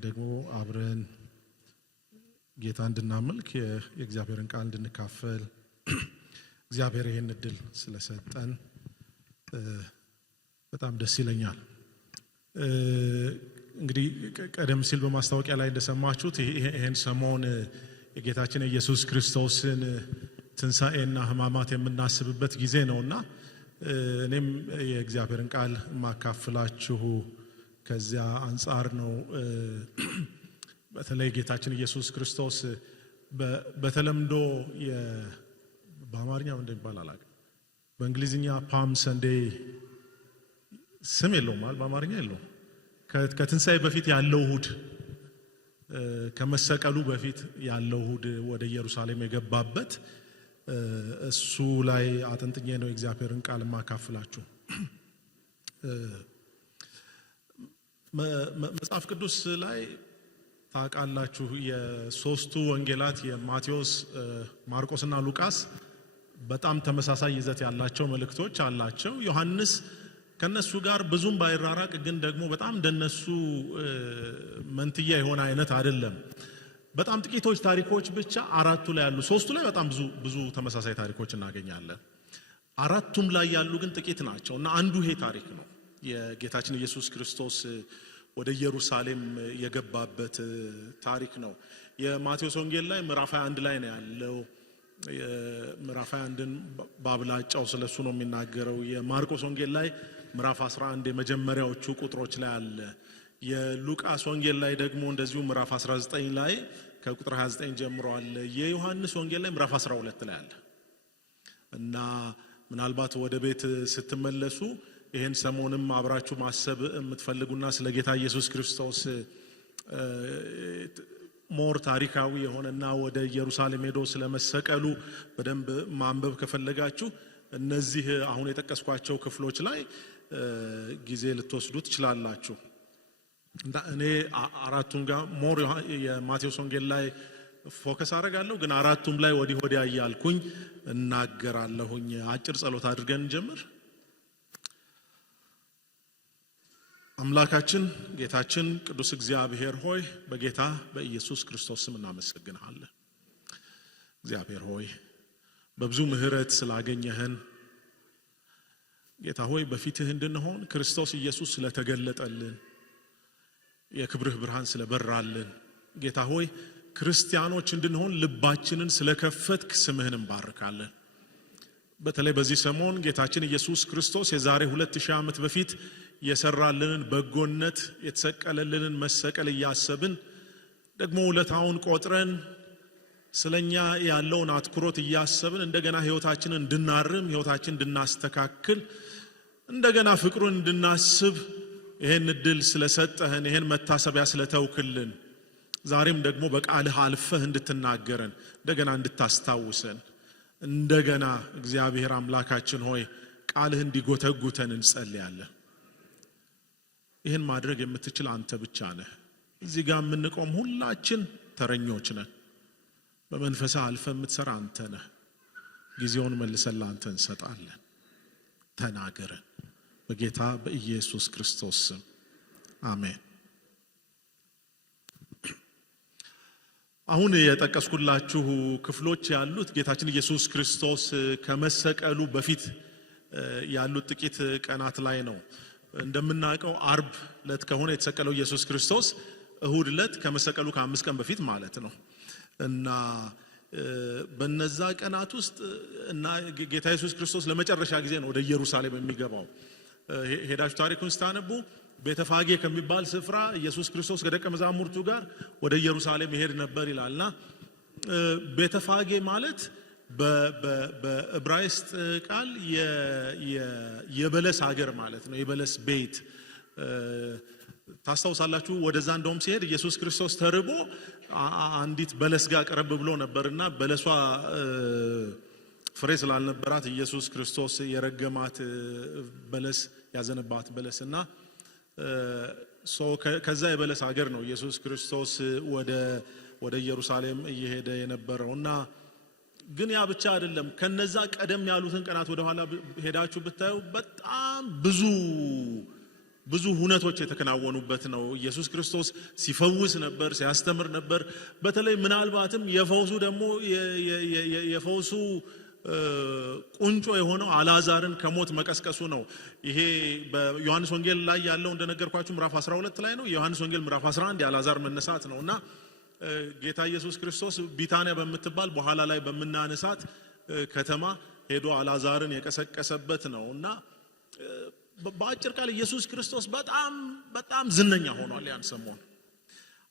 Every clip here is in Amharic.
ደግሞ አብረን ጌታ እንድናመልክ የእግዚአብሔርን ቃል እንድንካፈል እግዚአብሔር ይሄን እድል ስለሰጠን በጣም ደስ ይለኛል። እንግዲህ ቀደም ሲል በማስታወቂያ ላይ እንደሰማችሁት ይሄን ሰሞን የጌታችን ኢየሱስ ክርስቶስን ትንሣኤና ሕማማት የምናስብበት ጊዜ ነውና እኔም የእግዚአብሔርን ቃል ማካፈላችሁ ከዚያ አንፃር ነው። በተለይ ጌታችን ኢየሱስ ክርስቶስ በተለምዶ በአማርኛ ምን እንደሚባል አላውቅም፣ በእንግሊዝኛ ፓም ሰንዴይ ስም የለውም ማለት በአማርኛ የለውም። ከትንሣኤ በፊት ያለው እሁድ፣ ከመሰቀሉ በፊት ያለው እሁድ ወደ ኢየሩሳሌም የገባበት እሱ ላይ አጥንጥኜ ነው የእግዚአብሔርን ቃል ማካፈላችሁ። መጽሐፍ ቅዱስ ላይ ታውቃላችሁ የሶስቱ ወንጌላት የማቴዎስ፣ ማርቆስና ሉቃስ በጣም ተመሳሳይ ይዘት ያላቸው መልእክቶች አላቸው። ዮሐንስ ከነሱ ጋር ብዙም ባይራራቅ ግን ደግሞ በጣም እንደነሱ መንትያ የሆነ አይነት አይደለም። በጣም ጥቂቶች ታሪኮች ብቻ አራቱ ላይ ያሉ፣ ሶስቱ ላይ በጣም ብዙ ተመሳሳይ ታሪኮች እናገኛለን። አራቱም ላይ ያሉ ግን ጥቂት ናቸው እና አንዱ ይሄ ታሪክ ነው። የጌታችን ኢየሱስ ክርስቶስ ወደ ኢየሩሳሌም የገባበት ታሪክ ነው። የማቴዎስ ወንጌል ላይ ምዕራፍ 21 ላይ ነው ያለው። ምዕራፍ 21ን ባብላጫው ስለሱ ነው የሚናገረው። የማርቆስ ወንጌል ላይ ምዕራፍ 11 የመጀመሪያዎቹ ቁጥሮች ላይ አለ። የሉቃስ ወንጌል ላይ ደግሞ እንደዚሁ ምዕራፍ 19 ላይ ከቁጥር 29 ጀምሮ አለ። የዮሐንስ ወንጌል ላይ ምዕራፍ 12 ላይ አለ እና ምናልባት ወደ ቤት ስትመለሱ ይሄን ሰሞንም አብራችሁ ማሰብ የምትፈልጉና ስለ ጌታ ኢየሱስ ክርስቶስ ሞር ታሪካዊ የሆነና ወደ ኢየሩሳሌም ሄዶ ስለመሰቀሉ በደንብ ማንበብ ከፈለጋችሁ እነዚህ አሁን የጠቀስኳቸው ክፍሎች ላይ ጊዜ ልትወስዱ ትችላላችሁ። እኔ አራቱም ጋር ሞር የማቴዎስ ወንጌል ላይ ፎከስ አደርጋለሁ፣ ግን አራቱም ላይ ወዲህ ወዲያ እያልኩኝ እናገራለሁኝ። አጭር ጸሎት አድርገን እንጀምር። አምላካችን ጌታችን ቅዱስ እግዚአብሔር ሆይ በጌታ በኢየሱስ ክርስቶስ ስም እናመሰግንሃለን። እግዚአብሔር ሆይ በብዙ ምሕረት ስላገኘህን፣ ጌታ ሆይ በፊትህ እንድንሆን ክርስቶስ ኢየሱስ ስለተገለጠልን፣ የክብርህ ብርሃን ስለበራልን፣ ጌታ ሆይ ክርስቲያኖች እንድንሆን ልባችንን ስለከፈትክ ስምህን እንባርካለን። በተለይ በዚህ ሰሞን ጌታችን ኢየሱስ ክርስቶስ የዛሬ 2000 ዓመት በፊት የሰራልንን በጎነት የተሰቀለልንን መሰቀል እያሰብን ደግሞ ውለታውን ቆጥረን ስለኛ ያለውን አትኩሮት እያሰብን እንደገና ህይወታችንን እንድናርም፣ ህይወታችንን እንድናስተካክል፣ እንደገና ፍቅሩን እንድናስብ ይሄን እድል ስለሰጠህን፣ ይሄን መታሰቢያ ስለተውክልን፣ ዛሬም ደግሞ በቃልህ አልፈህ እንድትናገረን፣ እንደገና እንድታስታውሰን፣ እንደገና እግዚአብሔር አምላካችን ሆይ ቃልህ እንዲጎተጉተን እንጸልያለን። ይህን ማድረግ የምትችል አንተ ብቻ ነህ። እዚህ ጋር የምንቆም ሁላችን ተረኞች ነን። በመንፈስህ አልፈህ የምትሰራ አንተ ነህ። ጊዜውን መልሰን ለአንተ እንሰጣለን። ተናገረን በጌታ በኢየሱስ ክርስቶስ ስም አሜን። አሁን የጠቀስኩላችሁ ክፍሎች ያሉት ጌታችን ኢየሱስ ክርስቶስ ከመሰቀሉ በፊት ያሉት ጥቂት ቀናት ላይ ነው። እንደምናውቀው አርብ ዕለት ከሆነ የተሰቀለው ኢየሱስ ክርስቶስ እሁድ ዕለት ከመሰቀሉ ከ5 ቀን በፊት ማለት ነው እና በነዛ ቀናት ውስጥ እና ጌታ ኢየሱስ ክርስቶስ ለመጨረሻ ጊዜ ነው ወደ ኢየሩሳሌም የሚገባው። ሄዳችሁ ታሪኩን ስታነቡ ቤተፋጌ ከሚባል ስፍራ ኢየሱስ ክርስቶስ ከደቀ መዛሙርቱ ጋር ወደ ኢየሩሳሌም ይሄድ ነበር ይላልና ቤተፋጌ ማለት በዕብራይስጥ ቃል የበለስ ሀገር ማለት ነው። የበለስ ቤት ታስታውሳላችሁ። ወደዛ እንደውም ሲሄድ ኢየሱስ ክርስቶስ ተርቦ አንዲት በለስ ጋር ቀረብ ብሎ ነበርና በለሷ ፍሬ ስላልነበራት ኢየሱስ ክርስቶስ የረገማት በለስ ያዘነባት በለስና ከዛ የበለስ ሀገር ነው ኢየሱስ ክርስቶስ ወደ ኢየሩሳሌም እየሄደ የነበረውና ግን ያ ብቻ አይደለም። ከነዛ ቀደም ያሉትን ቀናት ወደ ኋላ ሄዳችሁ ብታዩ በጣም ብዙ ሁነቶች የተከናወኑበት ነው። ኢየሱስ ክርስቶስ ሲፈውስ ነበር፣ ሲያስተምር ነበር። በተለይ ምናልባትም የፈውሱ ደግሞ የፈውሱ ቁንጮ የሆነው አልዓዛርን ከሞት መቀስቀሱ ነው። ይሄ በዮሐንስ ወንጌል ላይ ያለው እንደነገርኳችሁ ምዕራፍ 12 ላይ ነው። የዮሐንስ ወንጌል ምዕራፍ 11 የአልዓዛር መነሳት ነውና ጌታ ኢየሱስ ክርስቶስ ቢታንያ በምትባል በኋላ ላይ በመናነሳት ከተማ ሄዶ አልዓዛርን የቀሰቀሰበት ነውና በአጭር ቃል ኢየሱስ ክርስቶስ በጣም ዝነኛ ሆኗል ያን ሰሞን።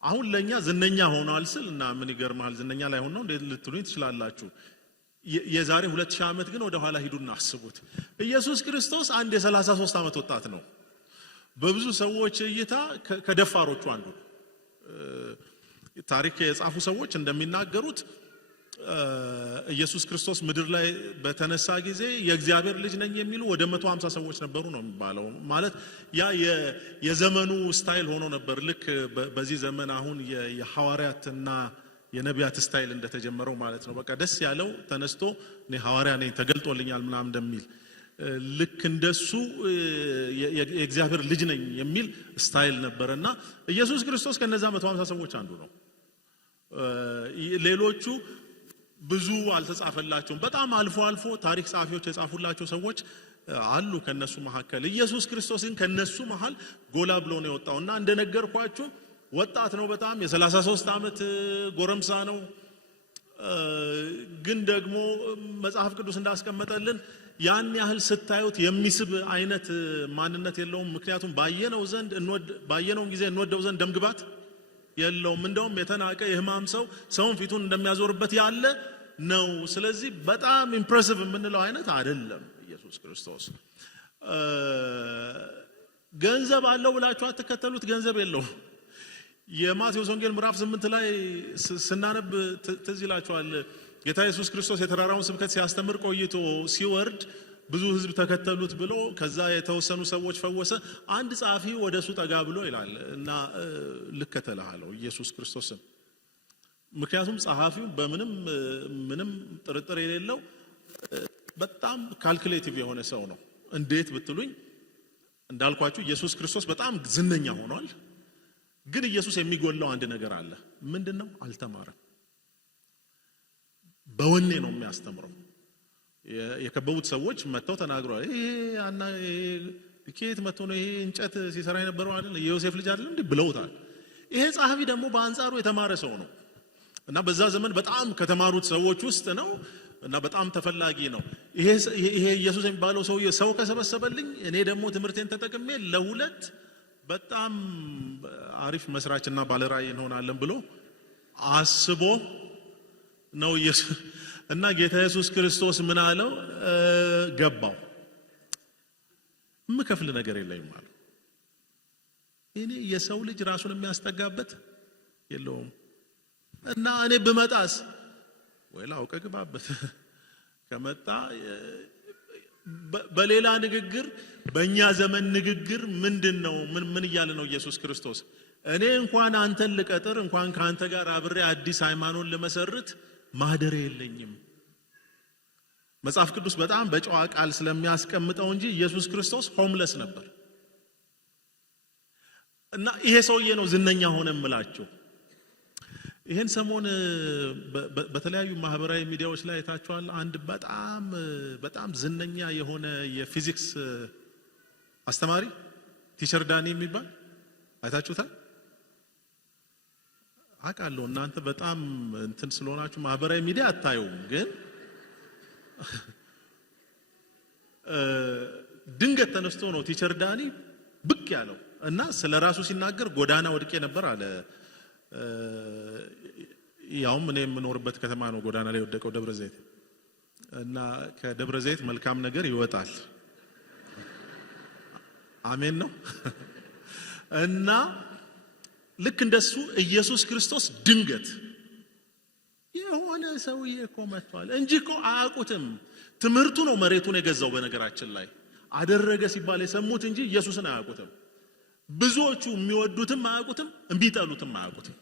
አሁን ለኛ ዝነኛ ሆኗል ስልና ምን ይገርማል ዝነኛ ላይ ሆኖ እንዴት ልትሉኝ ትችላላችሁ። የዛሬ 2000 ዓመት ግን ወደ ኋላ ሂዱና አስቡት። ኢየሱስ ክርስቶስ አንድ የ33 ዓመት ወጣት ነው። በብዙ ሰዎች እይታ ከደፋሮቹ አንዱ። ታሪክ የጻፉ ሰዎች እንደሚናገሩት ኢየሱስ ክርስቶስ ምድር ላይ በተነሳ ጊዜ የእግዚአብሔር ልጅ ነኝ የሚሉ ወደ 150 ሰዎች ነበሩ ነው የሚባለው። ማለት ያ የዘመኑ ስታይል ሆኖ ነበር። ልክ በዚህ ዘመን አሁን የሐዋርያትና የነቢያት ስታይል እንደተጀመረው ማለት ነው። በቃ ደስ ያለው ተነስቶ እኔ ሐዋርያ ነኝ ተገልጦልኛል ምናምን እንደሚል ልክ እንደሱ የእግዚአብሔር ልጅ ነኝ የሚል ስታይል ነበርና ኢየሱስ ክርስቶስ ከነዛ 150 ሰዎች አንዱ ነው። ሌሎቹ ብዙ አልተጻፈላቸውም። በጣም አልፎ ታሪክ ጸሐፊዎች የጻፉላቸው ሰዎች አሉ ከነሱ መካከል። ኢየሱስ ክርስቶስ ግን ከነሱ መሃል ጎላ ብሎ ነው የወጣውና እንደነገርኳችሁ ወጣት ነው። በጣም የ33 ዓመት ጎረምሳ ነው። ግን ደግሞ መጽሐፍ ቅዱስ እንዳስቀመጠልን ያን ያህል ስታዩት የሚስብ አይነት ማንነት የለውም። ምክንያቱም ባየነው ጊዜ እንወደው ዘንድ ደምግባት የለውም። እንደውም የተናቀ የሕማም ሰው ሰውን ፊቱን እንደሚያዞርበት ያለ ነው። ስለዚህ በጣም ኢምፕሬሲቭ የምንለው አይነት አይደለም ኢየሱስ ክርስቶስ። ገንዘብ አለው ብላችሁ አትከተሉት፣ ገንዘብ የለውም። የማቴዎስ ወንጌል ምዕራፍ 8 ላይ ስናነብ ትዝ ይላችኋል። ጌታ ኢየሱስ ክርስቶስ የተራራውን ስብከት ሲያስተምር ቆይቶ ሲወርድ ብዙ ሕዝብ ተከተሉት ብሎ ከዛ የተወሰኑ ሰዎች ፈወሰ። አንድ ጸሐፊ ወደሱ ጠጋ ብሎ ይላል እና ልከተልሃለሁ ኢየሱስ ክርስቶስን። ምክንያቱም ጸሐፊው ምንም ጥርጥር የሌለው በጣም ካልኩሌቲቭ የሆነ ሰው ነው። እንዴት ብትሉኝ እንዳልኳችሁ ኢየሱስ ክርስቶስ በጣም ዝነኛ ሆኗል። ግን ኢየሱስ የሚጎለው አንድ ነገር አለ። ምንድነው? አልተማረም። በወኔ ነው የሚያስተምረው። የከበቡት ሰዎች መተው ተናግረዋል። ከየት መጥቶ ነው ይሄ እንጨት ሲሰራ የነበረው አይደል የዮሴፍ ልጅ አይደል እንዴ ብለውታል። ይሄ ጸሐፊ ደግሞ በአንጻሩ የተማረ ሰው ነው እና በዛ ዘመን በጣም ከተማሩት ሰዎች ውስጥ ነው እና በጣም ተፈላጊ ነው። ይሄ ኢየሱስ የሚባለው ሰው ከሰበሰበልኝ እኔ ደግሞ ትምህርቴን ተጠቅሜ ለሁለት በጣም አሪፍ መስራችና ባለራዕይ እንሆናለን ብሎ አስቦ ነው ኢየሱስ እና ጌታ ኢየሱስ ክርስቶስ ምን አለው? ገባው። ምከፍል ነገር የለኝም ማለት እኔ የሰው ልጅ ራሱን የሚያስጠጋበት የለውም እና እኔ ብመጣስ ወይላ አውቀ ግባበት ከመጣ በሌላ ንግግር በእኛ ዘመን ንግግር ምንድነው? ምን እያለ ነው ኢየሱስ ክርስቶስ? እኔ እንኳን አንተን ልቀጥር እንኳን ካንተ ጋር አብሬ አዲስ ሃይማኖት ልመሰርት ማደረ የለኝም። መጽሐፍ ቅዱስ በጣም በጨዋ ቃል ስለሚያስቀምጠው እንጂ ኢየሱስ ክርስቶስ ሆምለስ ነበር እና ይሄ ሰውዬ ነው ዝነኛ ሆነ እምላችሁ። ይሄን ሰሞን በተለያዩ ማህበራዊ ሚዲያዎች ላይ ታችኋል። አንድ በጣም ዝነኛ የሆነ የፊዚክስ አስተማሪ ቲቸር ዳኒ የሚባል አይታችሁታል? አውቃለሁ እናንተ በጣም እንትን ስለሆናችሁ ማህበራዊ ሚዲያ አታዩም። ግን ድንገት ተነስቶ ነው ቲቸር ዳኒ ብቅ ያለው እና ስለራሱ ሲናገር ጎዳና ወድቄ ነበር አለ። ያውም እኔ የምኖርበት ከተማ ነው ጎዳና ላይ ወደቀው ደብረ ዘይት እና ከደብረ ዘይት መልካም ነገር ይወጣል። አሜን ነው እና ልክ እንደሱ ኢየሱስ ክርስቶስ ድንገት የሆነ ሰውዬ እኮ መጥቷል እንጂ እኮ አያውቁትም። ትምህርቱ ነው መሬቱን የገዛው። በነገራችን ላይ አደረገ ሲባል የሰሙት እንጂ ኢየሱስን አያውቁትም። ብዙዎቹ የሚወዱትም አያውቁትም፣ እምቢጠሉትም አያውቁትም።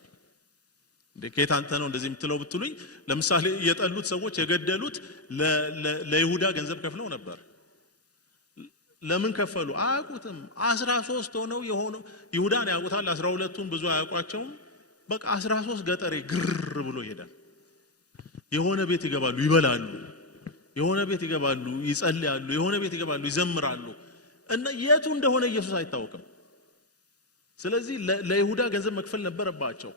ከየት አንተ ነው እንደዚህ የምትለው ብትሉኝ፣ ለምሳሌ የጠሉት ሰዎች የገደሉት ለይሁዳ ገንዘብ ከፍለው ነበር። ለምን ከፈሉ አያውቁትም። 13 ሆነው የሆነው ይሁዳን ያውቁታል፣ 12ቱን ብዙ አያውቋቸውም። በቃ 13 ገጠሬ ግር ብሎ ይሄዳል። የሆነ ቤት ይገባሉ ይበላሉ፣ የሆነ ቤት ይገባሉ ይጸልያሉ፣ የሆነ ቤት ይገባሉ ይዘምራሉ። እና የቱ እንደሆነ ኢየሱስ አይታወቅም። ስለዚህ ለይሁዳ ገንዘብ መክፈል ነበረባቸው።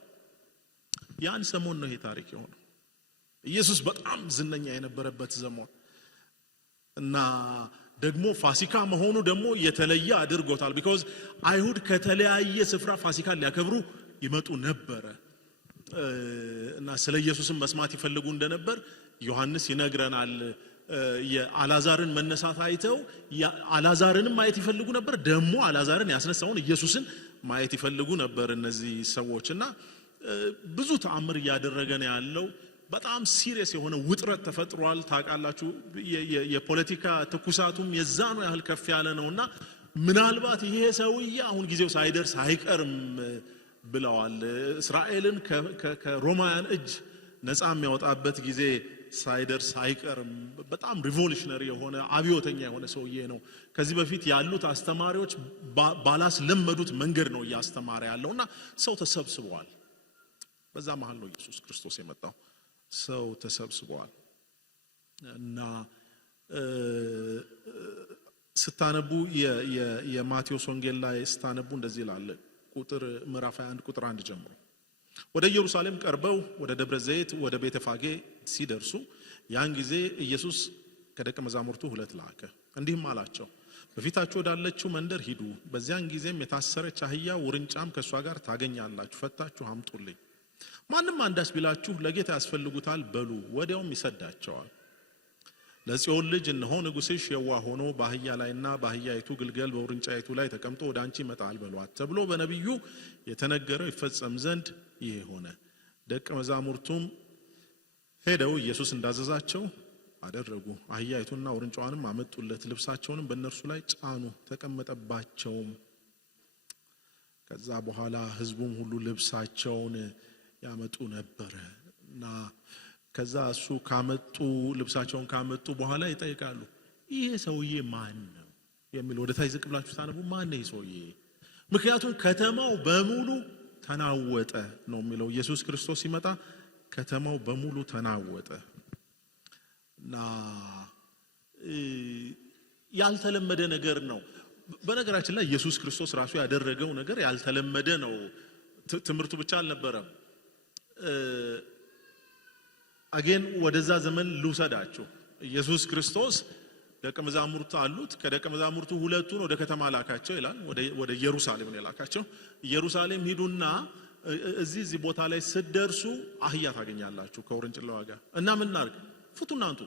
ያን ሰሞን ነው ይሄ ታሪክ የሆነው። ኢየሱስ በጣም ዝነኛ የነበረበት ዘመን እና ደግሞ ፋሲካ መሆኑ ደግሞ የተለየ አድርጎታል። because አይሁድ ከተለያየ ስፍራ ፋሲካን ሊያከብሩ ይመጡ ነበር እና ስለ ኢየሱስም መስማት ይፈልጉ እንደነበር ዮሐንስ ይነግረናል። የአላዛርን መነሳት አይተው አላዛርንም ማየት ይፈልጉ ነበር፣ ደግሞ አላዛርን ያስነሳውን ኢየሱስን ማየት ይፈልጉ ነበር እነዚህ ሰዎችና ብዙ ተአምር ያደረገ ነው ያለው። በጣም ሲሪየስ የሆነ ውጥረት ተፈጥሯል። ታውቃላችሁ የፖለቲካ ትኩሳቱም የዛኑ ያህል ከፍ ያለ ነውና ምናልባት ይሄ ሰውዬ አሁን ጊዜው ሳይደርስ አይቀርም ብለዋል። እስራኤልን ከሮማውያን እጅ ነፃ የሚያወጣበት ጊዜ ሳይደርስ አይቀርም። በጣም ሪቮሉሽነሪ የሆነ አብዮተኛ የሆነ ሰውዬ ነው። ከዚህ በፊት ያሉት አስተማሪዎች ባላስለመዱት መንገድ ነው እያስተማረ ያለውና ሰው ተሰብስበዋል። በዛ መሃል ነው ኢየሱስ ክርስቶስ የመጣው። ሰው ተሰብስበዋል እና ስታነቡ የማቴዎስ ወንጌል ላይ ስታነቡ እንደዚህ ይላል። ቁጥር ምዕራፍ 21 ቁጥር 1 ጀምሮ ወደ ኢየሩሳሌም ቀርበው ወደ ደብረ ዘይት ወደ ቤተፋጌ ሲደርሱ ያን ጊዜ ኢየሱስ ከደቀ መዛሙርቱ 2 ላከ፣ እንዲህም አላቸው በፊታችሁ ወዳለችው መንደር ሂዱ። በዚያን ጊዜም የታሰረች አህያ ውርንጫም ከሷ ጋር ታገኛላችሁ፣ ፈታችሁ አምጡልኝ። ማንም አንዳች ቢላችሁ ለጌታ ያስፈልጉታል በሉ፣ ወዲያውም ይሰዳቸዋል። ለጽዮን ልጅ እነሆ ንጉሥሽ የዋህ ሆኖ በአህያ ላይና በአህያይቱ ግልገል በውርንጫይቱ ላይ ተቀምጦ ወደ አንቺ ይመጣል በሏት ተብሎ በነቢዩ የተነገረው ይፈጸም ዘንድ ይሄ ሆነ። ደቀ መዛሙርቱም ሄደው ኢየሱስ እንዳዘዛቸው አደረጉ። አህያይቱና ውርንጫዋንም አመጡለት፣ ልብሳቸውንም በእነርሱ ላይ ጫኑ፣ ተቀመጠባቸውም። ከዛ በኋላ ሕዝቡም ሁሉ ልብሳቸውን ያመጡ ነበር እና ከዛ እሱ ካመጡ ልብሳቸውን ካመጡ በኋላ ይጠይቃሉ ይሄ ሰውዬ ማን ነው የሚል። ወደ ታች ዝቅ ብላችሁ ታነቡ ማን ነው ይሄ ሰውዬ? ምክንያቱም ከተማው በሙሉ ተናወጠ ነው የሚለው። ኢየሱስ ክርስቶስ ሲመጣ ከተማው በሙሉ ተናወጠ እና ያልተለመደ ነገር ነው። በነገራችን ላይ ኢየሱስ ክርስቶስ ራሱ ያደረገው ነገር ያልተለመደ ነው። ትምህርቱ ብቻ አልነበረም። አገን ወደዛ ዘመን ልውሰዳችሁ። ኢየሱስ ክርስቶስ ደቀ መዛሙርት አሉት። ከደቀ መዛሙርቱ 2ቱን ወደ ከተማ ላካቸው ይላል። ወደ ኢየሩሳሌም ነው ላካቸው። ኢየሩሳሌም ሂዱና እዚህ ቦታ ላይ ስትደርሱ አህያ ታገኛላችሁ ከውርንጭላዋ ጋር እና ምን እናርግ? ፍቱና አንቱ።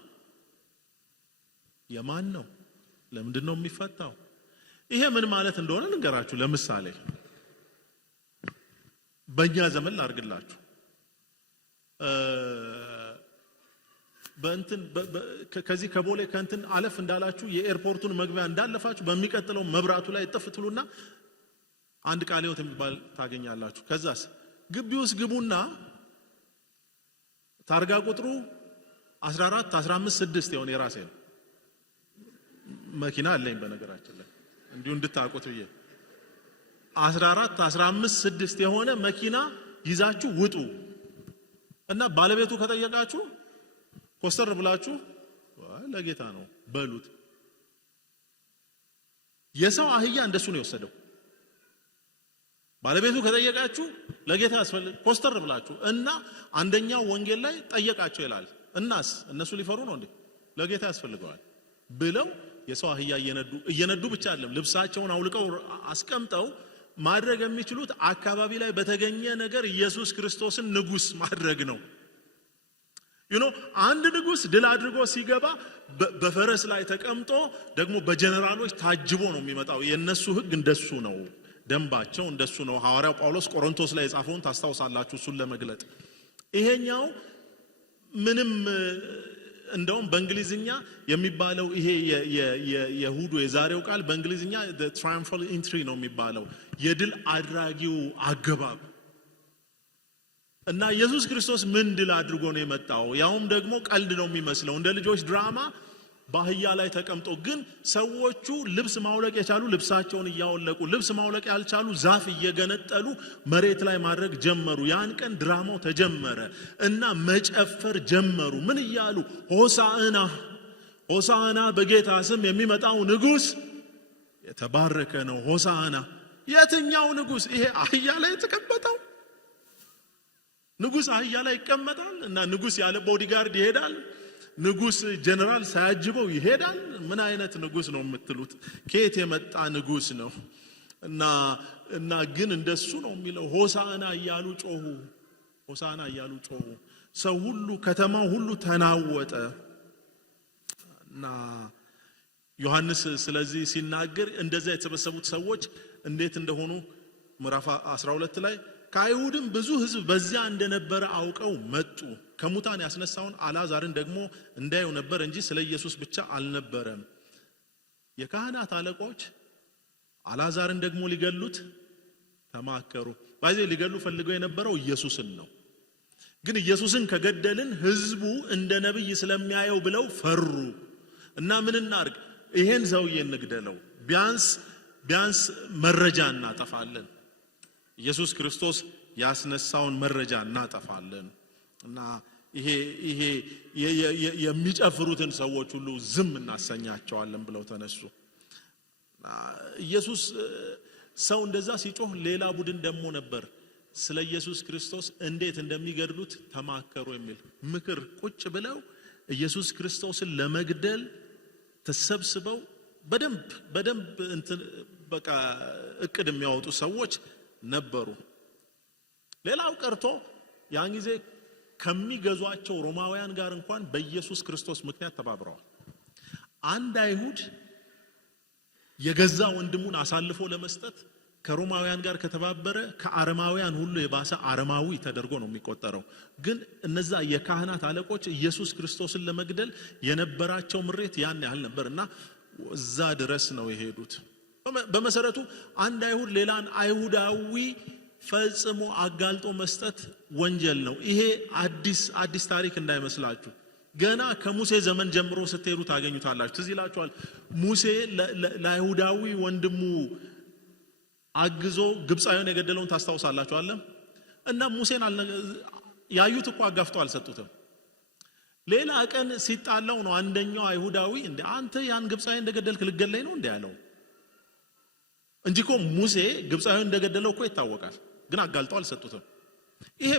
የማን ነው? ለምንድን ነው የሚፈታው? ይሄ ምን ማለት እንደሆነ ልንገራችሁ። ለምሳሌ በእኛ ዘመን ላርግላችሁ። በእንትን ከዚህ ከቦሌ ከእንትን አለፍ እንዳላችሁ የኤርፖርቱን መግቢያ እንዳለፋችሁ በሚቀጥለው መብራቱ ላይ ጥፍትሉና አንድ ቃለ ሕይወት የሚባል ታገኛላችሁ። ከዛስ ግቢ ውስጥ ግቡና ታርጋ ቁጥሩ 14 15 6 የሆነ የራሴ ነው መኪና አለኝ በነገራችን ላይ እንዲሁ እንድታውቁት ብዬ 14 15 6 የሆነ መኪና ይዛችሁ ውጡ እና ባለቤቱ ከጠየቃችሁ ኮስተር ብላችሁ ለጌታ ነው በሉት። የሰው አህያ እንደሱ ነው የወሰደው። ባለቤቱ ከጠየቃችሁ ለጌታ ያስፈልግ ኮስተር ብላችሁ እና አንደኛው ወንጌል ላይ ጠየቃቸው ይላል። እናስ እነሱ ሊፈሩ ነው እንዴ? ለጌታ ያስፈልገዋል ብለው የሰው አህያ እየነዱ ብቻ አይደለም ልብሳቸውን አውልቀው አስቀምጠው ማድረግ የሚችሉት አካባቢ ላይ በተገኘ ነገር ኢየሱስ ክርስቶስን ንጉስ ማድረግ ነው። አንድ ንጉስ ድል አድርጎ ሲገባ በፈረስ ላይ ተቀምጦ ደግሞ በጀነራሎች ታጅቦ ነው የሚመጣው። የነሱ ህግ እንደሱ ነው፣ ደንባቸው እንደሱ ነው። ሐዋርያው ጳውሎስ ቆሮንቶስ ላይ የጻፈውን ታስታውሳላችሁ። እሱን ለመግለጥ ይሄኛው ምንም እንደውም በእንግሊዝኛ የሚባለው ይሄ የይሁዱ የዛሬው ቃል በእንግሊዝኛ the triumphal entry ነው የሚባለው፣ የድል አድራጊው አገባብ። እና ኢየሱስ ክርስቶስ ምን ድል አድርጎ ነው የመጣው? ያውም ደግሞ ቀልድ ነው የሚመስለው። እንደ ልጆች ድራማ በአህያ ላይ ተቀምጦ። ግን ሰዎቹ ልብስ ማውለቅ የቻሉ ልብሳቸውን እያወለቁ፣ ልብስ ማውለቅ ያልቻሉ ዛፍ እየገነጠሉ መሬት ላይ ማድረግ ጀመሩ። ያን ቀን ድራማው ተጀመረ እና መጨፈር ጀመሩ። ምን እያሉ? ሆሳዕና ሆሳዕና፣ በጌታ ስም የሚመጣው ንጉሥ የተባረከ ነው። ሆሳዕና። የትኛው ንጉሥ? ይሄ አህያ ላይ የተቀመጠው ንጉሥ አህያ ላይ ይቀመጣል እና ንጉሥ ያለ ቦዲጋርድ ይሄዳል? ንጉሥ ጀነራል ሳያጅበው ይሄዳል? ምን አይነት ንጉሥ ነው የምትሉት? ከየት የመጣ ንጉሥ ነው? እና ግን እንደሱ ነው የሚለው። ሆሳዕና እያሉ ጮሁ፣ ሆሳዕና እያሉ ጮሁ። ሰው ሁሉ፣ ከተማው ሁሉ ተናወጠ። እና ዮሐንስ ስለዚህ ሲናገር እንደዛ የተሰበሰቡት ሰዎች እንዴት እንደሆኑ ምዕራፍ 12 ላይ ከአይሁድም ብዙ ሕዝብ በዚያ እንደነበረ አውቀው መጡ። ከሙታን ያስነሳውን አልዓዛርን ደግሞ እንዳየው ነበር እንጂ ስለ ኢየሱስ ብቻ አልነበረም። የካህናት አለቆች አልዓዛርን ደግሞ ሊገሉት ተማከሩ። ባይዘ ሊገሉ ፈልገው የነበረው ኢየሱስን ነው። ግን ኢየሱስን ከገደልን ሕዝቡ እንደ ነብይ ስለሚያየው ብለው ፈሩ እና ምን እናርግ? ይሄን ሰውዬ እንግደለው፣ ቢያንስ መረጃ እናጠፋለን። ኢየሱስ ክርስቶስ ያስነሳውን መረጃ እናጠፋለን። እና ይሄ የሚጨፍሩትን ሰዎች ሁሉ ዝም እናሰኛቸዋለን ብለው ተነሱ። ኢየሱስ ሰው እንደዛ ሲጮህ ሌላ ቡድን ደግሞ ነበር ስለ ኢየሱስ ክርስቶስ እንዴት እንደሚገድሉት ተማከሩ የሚል ምክር ቁጭ ብለው ኢየሱስ ክርስቶስን ለመግደል ተሰብስበው በደንብ በቃ እቅድ የሚያወጡ ሰዎች ነበሩ። ሌላው ቀርቶ ያን ጊዜ ከሚገዟቸው ሮማውያን ጋር እንኳን በኢየሱስ ክርስቶስ ምክንያት ተባብረዋል። አንድ አይሁድ የገዛ ወንድሙን አሳልፎ ለመስጠት ከሮማውያን ጋር ከተባበረ ከአረማውያን ሁሉ የባሰ አረማዊ ተደርጎ ነው የሚቆጠረው። ግን እነዛ የካህናት አለቆች ኢየሱስ ክርስቶስን ለመግደል የነበራቸው ምሬት ያን ያህል ነበር እና እዛ ድረስ ነው የሄዱት። በመሰረቱ አንድ አይሁድ ሌላን አይሁዳዊ ፈጽሞ አጋልጦ መስጠት ወንጀል ነው። ይሄ አዲስ ታሪክ እንዳይመስላችሁ። ገና ከሙሴ ዘመን ጀምሮ ስትሄዱ ታገኙታላችሁ። ትዝ ይላችኋል። ሙሴ ለአይሁዳዊ ወንድሙ አግዞ ግብፃዊውን የገደለውን ታስታውሳላችሁ አለ። እና ሙሴን ያዩት እኮ አጋፍተው አልሰጡትም። ሌላ ቀን ሲጣላው ነው አንደኛው አይሁዳዊ እንዴ አንተ ያን ግብፃዊ እንደገደልክ ልገለኝ ነው እንዴ ያለው እንጂ እኮ ሙሴ ግብፃዊውን እንደገደለው እኮ ይታወቃል። ግን አጋልጠው አልሰጡትም። ይሄ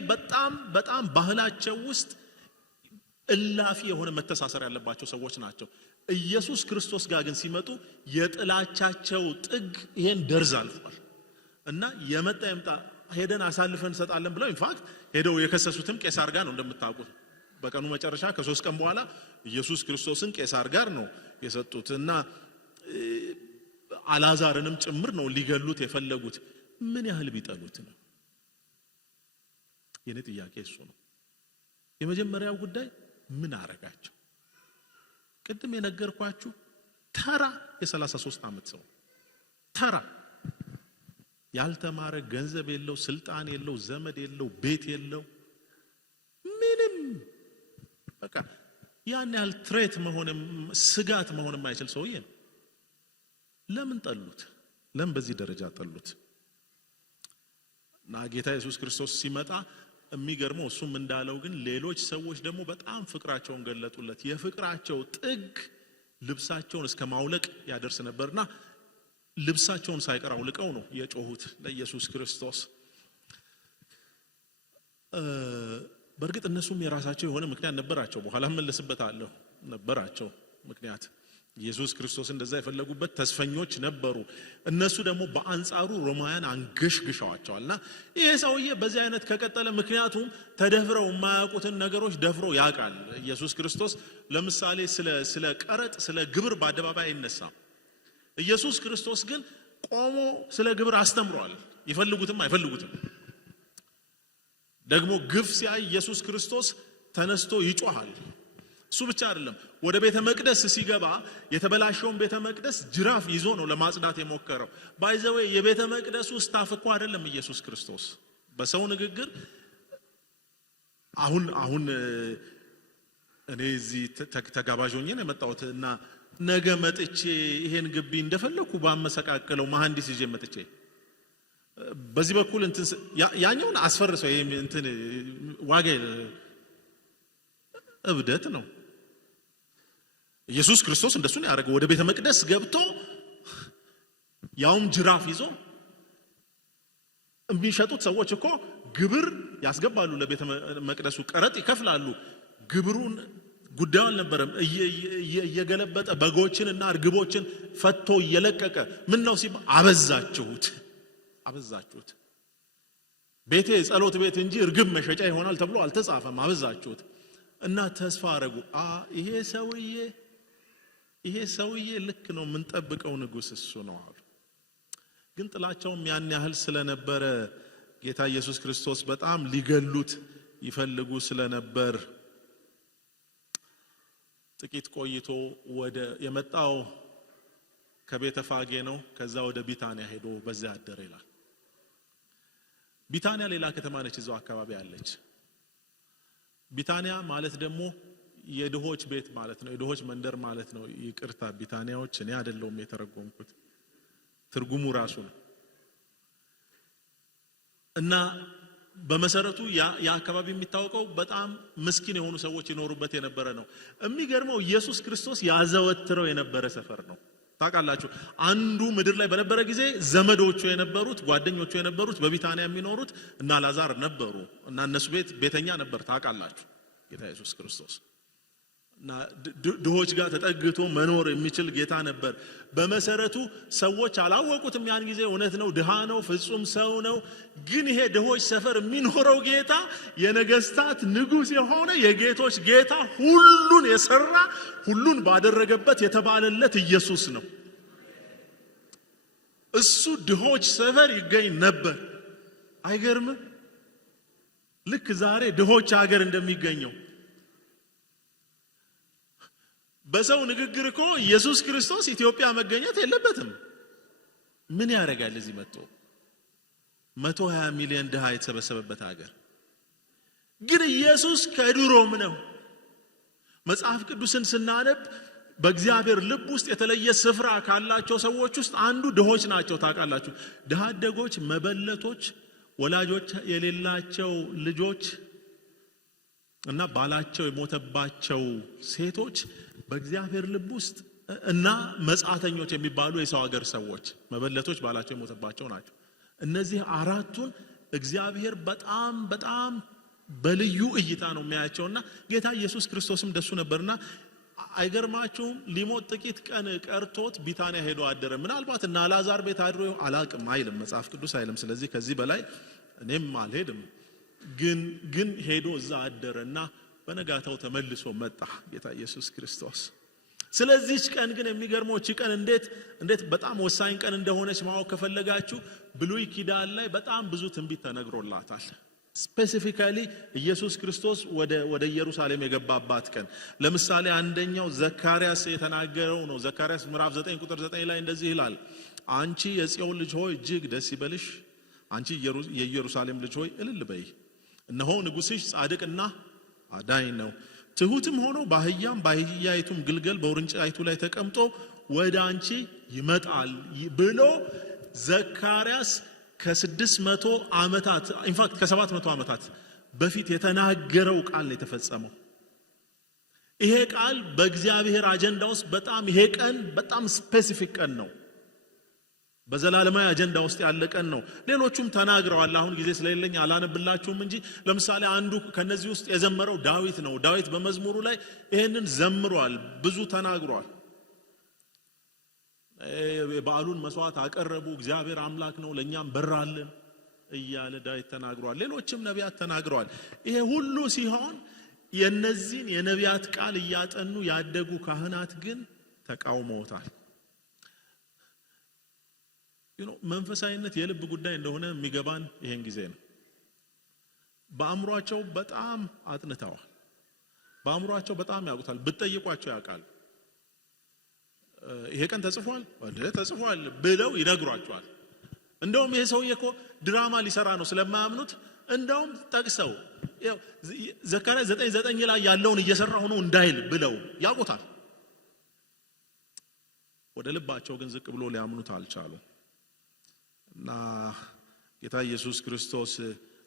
በጣም ባህላቸው ውስጥ እላፊ የሆነ መተሳሰር ያለባቸው ሰዎች ናቸው። ኢየሱስ ክርስቶስ ጋር ግን ሲመጡ የጥላቻቸው ጥግ ይሄን ደርዝ አልፏል እና የመጣ ይምጣ ሄደን አሳልፈን እንሰጣለን ብለው ኢንፋክት ሄደው የከሰሱትም ቄሳር ጋር ነው እንደምታውቁት። በቀኑ መጨረሻ ከ3 ቀን በኋላ ኢየሱስ ክርስቶስን ቄሳር ጋር ነው የሰጡት እና አልዓዛርንም ጭምር ነው ሊገሉት የፈለጉት። ምን ያህል ቢጠሉት ነው? የኔ ጥያቄ እሱ ነው። የመጀመሪያው ጉዳይ ምን አረጋቸው? ቅድም የነገርኳችሁ ተራ የ33 ዓመት ሰው ተራ ያልተማረ፣ ገንዘብ የለው፣ ስልጣን የለው፣ ዘመድ የለው፣ ቤት የለው፣ ምንም በቃ ያን ያህል ትሬት መሆንም ስጋት መሆን የማይችል ሰውዬ ነው። ለምን ጠሉት? ለምን በዚህ ደረጃ ጠሉት? እና ጌታ ኢየሱስ ክርስቶስ ሲመጣ የሚገርመው እሱም እንዳለው ግን ሌሎች ሰዎች ደግሞ በጣም ፍቅራቸውን ገለጡለት። የፍቅራቸው ጥግ ልብሳቸውን እስከ ማውለቅ ያደርስ ነበርና ልብሳቸውን ሳይቀር አውልቀው ነው የጮሁት ለኢየሱስ ክርስቶስ። በእርግጥ እነሱም የራሳቸው የሆነ ምክንያት ነበራቸው። በኋላ መለስበታለሁ። ነበራቸው ምክንያት። ኢየሱስ ክርስቶስ እንደዛ የፈለጉበት ተስፈኞች ነበሩ። እነሱ ደግሞ በአንጻሩ ሮማውያን አንገሽግሸዋቸዋልና ይሄ ሰውዬ በዚህ አይነት ከቀጠለ፣ ምክንያቱም ተደፍረው የማያውቁትን ነገሮች ደፍሮ ያውቃል ኢየሱስ ክርስቶስ። ለምሳሌ ስለ ቀረጥ፣ ስለ ግብር በአደባባይ አይነሳም። ኢየሱስ ክርስቶስ ግን ቆሞ ስለ ግብር አስተምሯል። ይፈልጉትም አይፈልጉትም። ደግሞ ግፍ ሲያይ ኢየሱስ ክርስቶስ ተነስቶ ይጮሃል። እሱ ብቻ አይደለም፣ ወደ ቤተ መቅደስ ሲገባ የተበላሸውን ቤተ መቅደስ ጅራፍ ይዞ ነው ለማጽዳት የሞከረው። ባይዘዌ የቤተ መቅደሱ ስታፍ እኮ አይደለም ኢየሱስ ክርስቶስ። በሰው ንግግር አሁን እኔ እዚህ ተጋባዥ ሆኜ ነው የመጣሁት እና ነገ መጥቼ ይሄን ግቢ እንደፈለኩ ባመሰቃቀለው መሐንዲስ ይዤ መጥቼ በዚህ በኩል እንትን ያኛውን አስፈርሰው ይሄ እንትን ዋጋ እብደት ነው። ኢየሱስ ክርስቶስ እንደሱ ነው ያደረገው። ወደ ቤተ መቅደስ ገብቶ ያውም ጅራፍ ይዞ የሚሸጡት ሰዎች እኮ ግብር ያስገባሉ፣ ለቤተ መቅደሱ ቀረጥ ይከፍላሉ። ግብሩን ጉዳዩ አልነበረም። እየገለበጠ በጎችንና እርግቦችን ፈቶ እየለቀቀ ምን ነው ሲባል አበዛችሁት። ቤቴ ጸሎት ቤት እንጂ እርግብ መሸጫ ይሆናል ተብሎ አልተጻፈም። አበዛችሁት እና ተስፋ አረጉ። ይሄ ሰውዬ ልክ ነው፣ የምንጠብቀው ንጉስ እሱ ነው አሉ። ግን ጥላቻውም ያን ያህል ስለነበረ ጌታ ኢየሱስ ክርስቶስ በጣም ሊገሉት ይፈልጉ ስለነበር ጥቂት ቆይቶ ወደ የመጣው ከቤተፋጌ ነው። ከዛ ወደ ቢታንያ ሄዶ በዛ አደረ ይላል። ቢታንያ ሌላ ከተማ ነች፣ እዛው አካባቢ አለች። ቢታንያ ማለት ደግሞ የድሆች ቤት ማለት ነው፣ የድሆች መንደር ማለት ነው። ይቅርታ ቢታንያዎች እኔ አይደለሁም የተረጎምኩት፣ ትርጉሙ ራሱ ነው። እና በመሰረቱ ያ አካባቢ የሚታወቀው በጣም ምስኪን የሆኑ ሰዎች ይኖሩበት የነበረ ነው። የሚገርመው ኢየሱስ ክርስቶስ ያዘወትረው የነበረ ሰፈር ነው። ታውቃላችሁ፣ አንዱ ምድር ላይ በነበረ ጊዜ ዘመዶቹ የነበሩት ጓደኞቹ የነበሩት በቢታንያ የሚኖሩት እና ላዛር ነበሩ እና እነሱ ቤት ቤተኛ ነበር። ታውቃላችሁ ጌታ ኢየሱስ ክርስቶስ እና ድሆች ጋር ተጠግቶ መኖር የሚችል ጌታ ነበር። በመሰረቱ ሰዎች አላወቁትም ያን ጊዜ። እውነት ነው፣ ድሃ ነው፣ ፍጹም ሰው ነው። ግን ይሄ ድሆች ሰፈር የሚኖረው ጌታ የነገስታት ንጉስ የሆነ የጌቶች ጌታ፣ ሁሉን የሰራ ሁሉን ባደረገበት የተባለለት ኢየሱስ ነው። እሱ ድሆች ሰፈር ይገኝ ነበር። አይገርምም? ልክ ዛሬ ድሆች ሀገር እንደሚገኘው በሰው ንግግር እኮ ኢየሱስ ክርስቶስ ኢትዮጵያ መገኘት የለበትም። ምን ያደርጋል እዚህ መጥቶ 120 ሚሊዮን ድሃ የተሰበሰበበት ሀገር? ግን ኢየሱስ ከድሮም ነው። መጽሐፍ ቅዱስን ስናነብ በእግዚአብሔር ልብ ውስጥ የተለየ ስፍራ ካላቸው ሰዎች ውስጥ አንዱ ድሆች ናቸው። ታውቃላችሁ፣ ድሃ አደጎች፣ መበለቶች፣ ወላጆች የሌላቸው ልጆች እና ባላቸው የሞተባቸው ሴቶች በእግዚአብሔር ልብ ውስጥ እና መጻተኞች የሚባሉ የሰው ሀገር ሰዎች፣ መበለቶች ባላቸው የሞተባቸው ናቸው። እነዚህ አራቱን እግዚአብሔር በጣም በጣም በልዩ እይታ ነው የሚያያቸውና ጌታ ኢየሱስ ክርስቶስም ደሱ ነበርና አይገርማችሁም? ሊሞት ጥቂት ቀን ቀርቶት ቢታንያ ሄዶ አደረ። ምናልባት እና ላዛር ቤት አድሮ አላቅም አይልም መጽሐፍ ቅዱስ አይልም። ስለዚህ ከዚህ በላይ እኔም አልሄድም። ግን ሄዶ እዛ አደረና በነጋታው ተመልሶ መጣ ጌታ ኢየሱስ ክርስቶስ። ስለዚህ ቀን ግን የሚገርመው እቺ ቀን እንዴት በጣም ወሳኝ ቀን እንደሆነች ማወቅ ከፈለጋችሁ ብሉይ ኪዳን ላይ በጣም ብዙ ትንቢት ተነግሮላታል። ስፔሲፊካሊ ኢየሱስ ክርስቶስ ወደ ኢየሩሳሌም የገባባት ቀን። ለምሳሌ አንደኛው ዘካርያስ የተናገረው ነው። ዘካርያስ ምዕራፍ 9 ቁጥር 9 ላይ እንደዚህ ይላል፣ አንቺ የጽዮን ልጅ ሆይ እጅግ ደስ ይበልሽ፣ አንቺ የኢየሩሳሌም ልጅ ሆይ እልል በይ፣ እነሆ ንጉሥሽ ጻድቅና አዳኝ ነው፣ ትሁትም ሆኖ በአህያይቱም ግልገል በውርንጫይቱ ላይ ተቀምጦ ወደ አንቺ ይመጣል ብሎ ዘካርያስ ከ600 ዓመታት ኢንፋክት ከ700 ዓመታት በፊት የተናገረው ቃል ነው የተፈጸመው። ይሄ ቃል በእግዚአብሔር አጀንዳ ውስጥ በጣም ይሄ ቀን በጣም ስፔሲፊክ ቀን ነው። በዘላለማዊ አጀንዳ ውስጥ ያለ ቀን ነው። ሌሎቹም ተናግረዋል። አሁን ጊዜ ስለሌለኝ አላነብላችሁም እንጂ ለምሳሌ አንዱ ከነዚህ ውስጥ የዘመረው ዳዊት ነው። ዳዊት በመዝሙሩ ላይ ይሄንን ዘምሯል፣ ብዙ ተናግሯል። የበዓሉን መስዋዕት አቀረቡ፣ እግዚአብሔር አምላክ ነው ለኛም በራልን እያለ ዳዊት ተናግሯል። ሌሎችም ነቢያት ተናግረዋል። ይሄ ሁሉ ሲሆን የነዚህን የነቢያት ቃል እያጠኑ ያደጉ ካህናት ግን ተቃውመውታል። መንፈሳዊነት የልብ ጉዳይ እንደሆነ የሚገባን ይሄን ጊዜ ነው። በአእምሯቸው በጣም አጥንተዋል። በአእምሯቸው በጣም ያውቁታል። ብትጠይቋቸው ያውቃሉ። ይሄ ቀን ተጽፏል ብለው ይነግሯቸዋል። እንደውም ይሄ ሰውዬ እኮ ድራማ ሊሰራ ነው ስለማያምኑት እንደውም ጠቅሰው ዘካርያስ 9:9 ላይ ያለውን እየሰራው ነው እንዳይል ብለው ያውቁታል። ወደ ልባቸው ግን ዝቅ ብሎ ሊያምኑት አልቻሉ እና ጌታ ኢየሱስ ክርስቶስ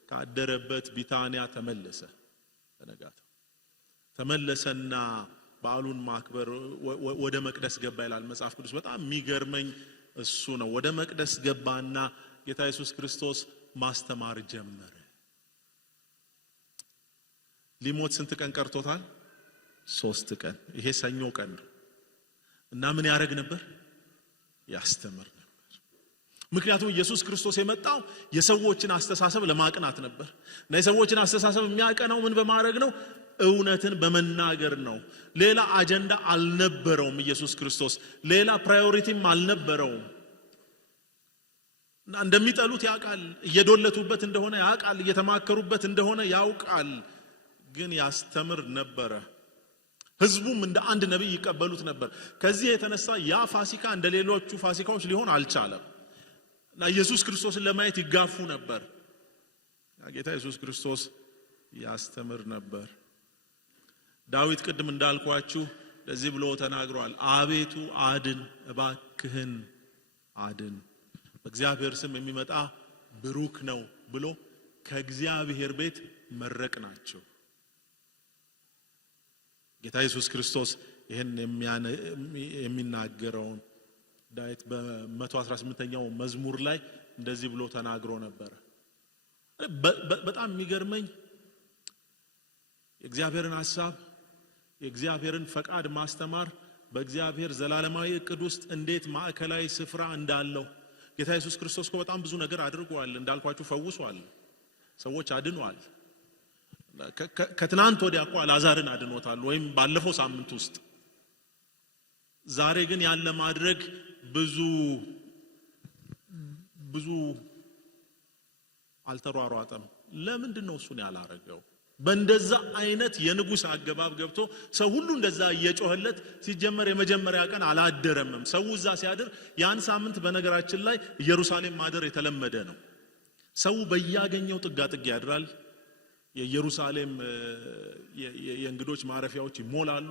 ካደረበት ቢታንያ ተመለሰ። በነጋታው ተመለሰና በዓሉን ማክበር ወደ መቅደስ ገባ ይላል መጽሐፍ ቅዱስ። በጣም የሚገርመኝ እሱ ነው። ወደ መቅደስ ገባና ጌታ ኢየሱስ ክርስቶስ ማስተማር ጀመረ። ሊሞት ስንት ቀን ቀርቶታል? 3 ቀን። ይሄ ሰኞ ቀን ነው እና ምን ያደርግ ነበር? ያስተምር ነበር። ምክንያቱም ኢየሱስ ክርስቶስ የመጣው የሰዎችን አስተሳሰብ ለማቅናት ነበር እና የሰዎችን አስተሳሰብ የሚያቀናው ምን በማድረግ ነው? እውነትን በመናገር ነው። ሌላ አጀንዳ አልነበረውም። ኢየሱስ ክርስቶስ ሌላ ፕራዮሪቲም አልነበረውም። እና እንደሚጠሉት ያውቃል፣ እየዶለቱበት እንደሆነ ያውቃል፣ እየተማከሩበት እንደሆነ ያውቃል። ግን ያስተምር ነበረ። ህዝቡም እንደ አንድ ነብይ ይቀበሉት ነበር። ከዚህ የተነሳ ያ ፋሲካ እንደ ሌሎቹ ፋሲካዎች ሊሆን አልቻለም እና ኢየሱስ ክርስቶስን ለማየት ይጋፉ ነበር። ጌታ ኢየሱስ ክርስቶስ ያስተምር ነበር። ዳዊት ቅድም እንዳልኳችሁ ለዚህ ብሎ ተናግሯል። አቤቱ አድን፣ እባክህን አድን፣ በእግዚአብሔር ስም የሚመጣ ብሩክ ነው ብሎ ከእግዚአብሔር ቤት መረቅናቸው። ጌታ ኢየሱስ ክርስቶስ ይሄን የሚናገረውን ዳዊት በ118ኛው መዝሙር ላይ እንደዚህ ብሎ ተናግሮ ነበር። በጣም የሚገርመኝ የእግዚአብሔርን ሐሳብ የእግዚአብሔርን ፈቃድ ማስተማር በእግዚአብሔር ዘላለማዊ ዕቅድ ውስጥ እንዴት ማዕከላዊ ስፍራ እንዳለው። ጌታ ኢየሱስ ክርስቶስ እኮ በጣም ብዙ ነገር አድርጓል። እንዳልኳችሁ ፈውሷል፣ ሰዎች አድኗል። ከትናንት ወዲያ እኮ አልዓዛርን አድኖታል፣ ወይም ባለፈው ሳምንት ውስጥ። ዛሬ ግን ያለ ማድረግ ብዙ አልተሯሯጠም። ለምንድን ነው እሱን ያላረገው? በእንደዛ አይነት የንጉስ አገባብ ገብቶ ሰው ሁሉ እንደዛ እየጮህለት ሲጀመር የመጀመሪያ ቀን አላደረምም። ሰው እዛ ሲያድር ያን ሳምንት በነገራችን ላይ ኢየሩሳሌም ማደር የተለመደ ነው። ሰው በያገኘው ጥጋጥግ ያድራል። የኢየሩሳሌም የእንግዶች ማረፊያዎች ይሞላሉ።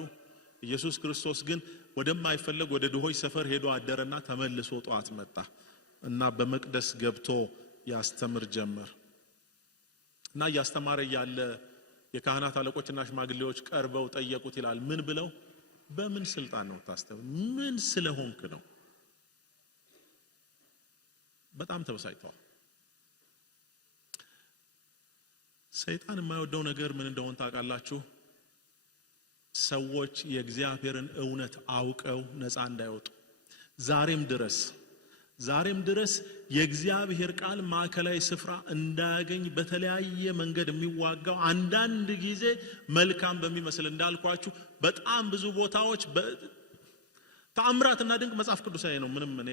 ኢየሱስ ክርስቶስ ግን ወደማይፈለግ ወደ ድሆች ሰፈር ሄዶ አደረና ተመልሶ ጧት መጣ እና በመቅደስ ገብቶ ያስተምር ጀመር እና ያስተማረ ያለ የካህናት አለቆችና ሽማግሌዎች ቀርበው ጠየቁት ይላል። ምን ብለው? በምን ስልጣን ነው ታስተምር? ምን ስለሆንክ ነው? በጣም ተበሳጭተዋል። ሰይጣን የማይወደው ነገር ምን እንደሆነ ታውቃላችሁ? ሰዎች የእግዚአብሔርን እውነት አውቀው ነፃ እንዳይወጡ። ዛሬም ድረስ የእግዚአብሔር ቃል ማዕከላዊ ስፍራ እንዳያገኝ በተለያየ መንገድ የሚዋጋው አንዳንድ ጊዜ መልካም በሚመስል እንዳልኳችሁ በጣም ብዙ ቦታዎች ተአምራትና ድንቅ መጽሐፍ ቅዱሳዊ ነው። ምንም እኔ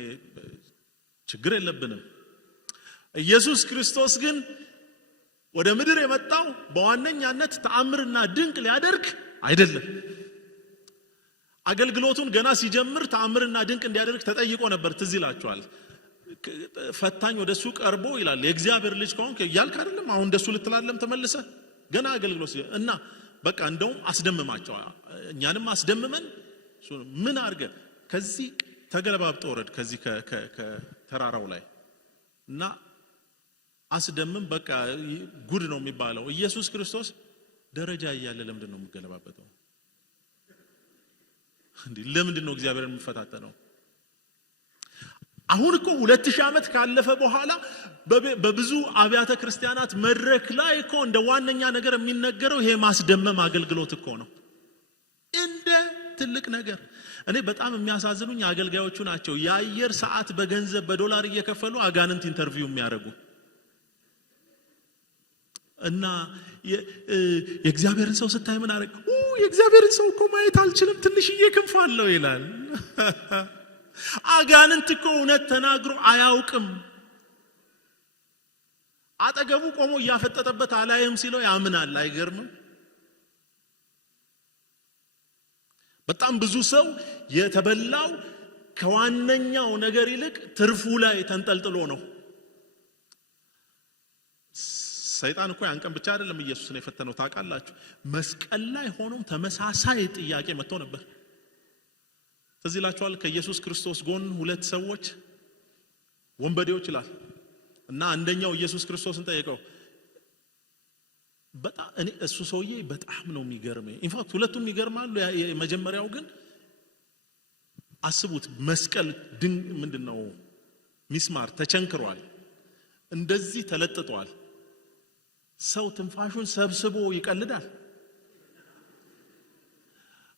ችግር የለብንም። ኢየሱስ ክርስቶስ ግን ወደ ምድር የመጣው በዋነኛነት ተአምርና ድንቅ ሊያደርግ አይደለም። አገልግሎቱን ገና ሲጀምር ተአምርና ድንቅ እንዲያደርግ ተጠይቆ ነበር። ትዝ ይላችኋል። ፈታኝ ወደሱ ቀርቦ ይላል የእግዚአብሔር ልጅ ከሆንክ እያልክ አይደለም አሁን እንደሱ ልትላለም ተመልሰ ገና አገልግሎት እና በቃ እንደውም አስደምማቸው፣ እኛንም አስደምመን ምን አድርገ ከዚህ ተገለባብጦ ወረድ ከዚህ ከተራራው ላይ እና አስደምም። በቃ ጉድ ነው የሚባለው። ኢየሱስ ክርስቶስ ደረጃ እያለ ለምንድን ነው የሚገለባበጠው? እንዴ ለምንድን ነው እግዚአብሔር የሚፈታተነው? አሁን እኮ 2000 ዓመት ካለፈ በኋላ በብዙ አብያተ ክርስቲያናት መድረክ ላይ እኮ እንደ ዋነኛ ነገር የሚነገረው ይሄ ማስደመም አገልግሎት እኮ ነው፣ እንደ ትልቅ ነገር። እኔ በጣም የሚያሳዝኑኝ አገልጋዮቹ ናቸው። የአየር ሰዓት በገንዘብ በዶላር እየከፈሉ አጋንንት ኢንተርቪው የሚያደርጉ እና የእግዚአብሔርን ሰው ስታይ ምን አረግ? የእግዚአብሔርን ሰው እኮ ማየት አልችልም ትንሽዬ ክንፍ አለው ይላል። አጋንንት እኮ እውነት ተናግሮ አያውቅም። አጠገቡ ቆሞ እያፈጠጠበት አላየም ሲለው ያምናል። አይገርምም? በጣም ብዙ ሰው የተበላው ከዋነኛው ነገር ይልቅ ትርፉ ላይ ተንጠልጥሎ ነው። ሰይጣን እኮ ያን ቀን ብቻ አይደለም ኢየሱስን የፈተነው ታውቃላችሁ። መስቀል ላይ ሆኖም ተመሳሳይ ጥያቄ መጥቶ ነበር። ትዝ ይላችኋል። ከኢየሱስ ክርስቶስ ጎን ሁለት ሰዎች ወንበዴዎች ይላል እና አንደኛው ኢየሱስ ክርስቶስን ጠየቀው። በጣም እሱ ሰውዬ በጣም ነው የሚገርመኝ። ኢንፋክት ሁለቱም ይገርማሉ። የመጀመሪያው ግን አስቡት፣ መስቀል ምንድነው ሚስማር ተቸንክሯል፣ እንደዚህ ተለጥጧል። ሰው ትንፋሹን ሰብስቦ ይቀልዳል።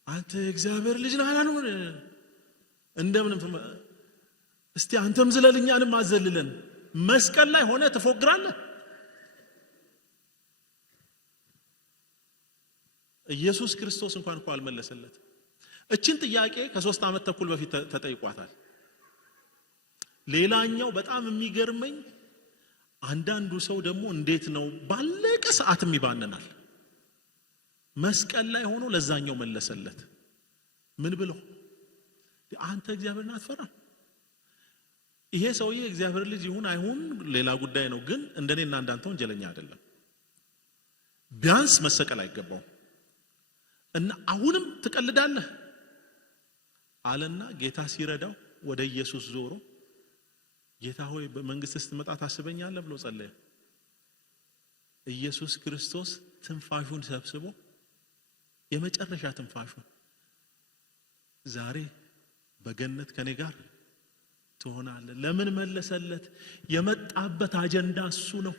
አንተ እግዚአብሔር ልጅ ነህ አላሉ እንደምን እስቲ አንተም ዝለልኛንም አዘልለን መስቀል ላይ ሆነ ትፎግራለህ። ኢየሱስ ክርስቶስ እንኳን አልመለሰለት። እቺን ጥያቄ ከ3 ዓመት ተኩል በፊት ተጠይቋታል። ሌላኛው በጣም የሚገርመኝ አንዳንዱ ሰው ደግሞ እንዴት ነው ባለቀ ሰዓትም ይባነናል። መስቀል ላይ ሆኖ ለዛኛው መለሰለት። ምን ብለው? አንተ እግዚአብሔርን አትፈራም? ይሄ ሰውዬ እግዚአብሔር ልጅ ይሁን አይሁን ሌላ ጉዳይ ነው፣ ግን እንደኔና እንዳንተ ወንጀለኛ አይደለም። ቢያንስ መሰቀል አይገባው እና አሁንም ትቀልዳለህ አለና ጌታ ሲረዳው ወደ ኢየሱስ ዞሮ ጌታ ሆይ በመንግስት ስትመጣ ታስበኛለህ ብሎ ጸለየ። ኢየሱስ ክርስቶስ ትንፋሹን ሰብስቦ የመጨረሻ ትንፋሹን ዛሬ በገነት ከኔ ጋር ትሆናለህ። ለምን መለሰለት? የመጣበት አጀንዳ እሱ ነው።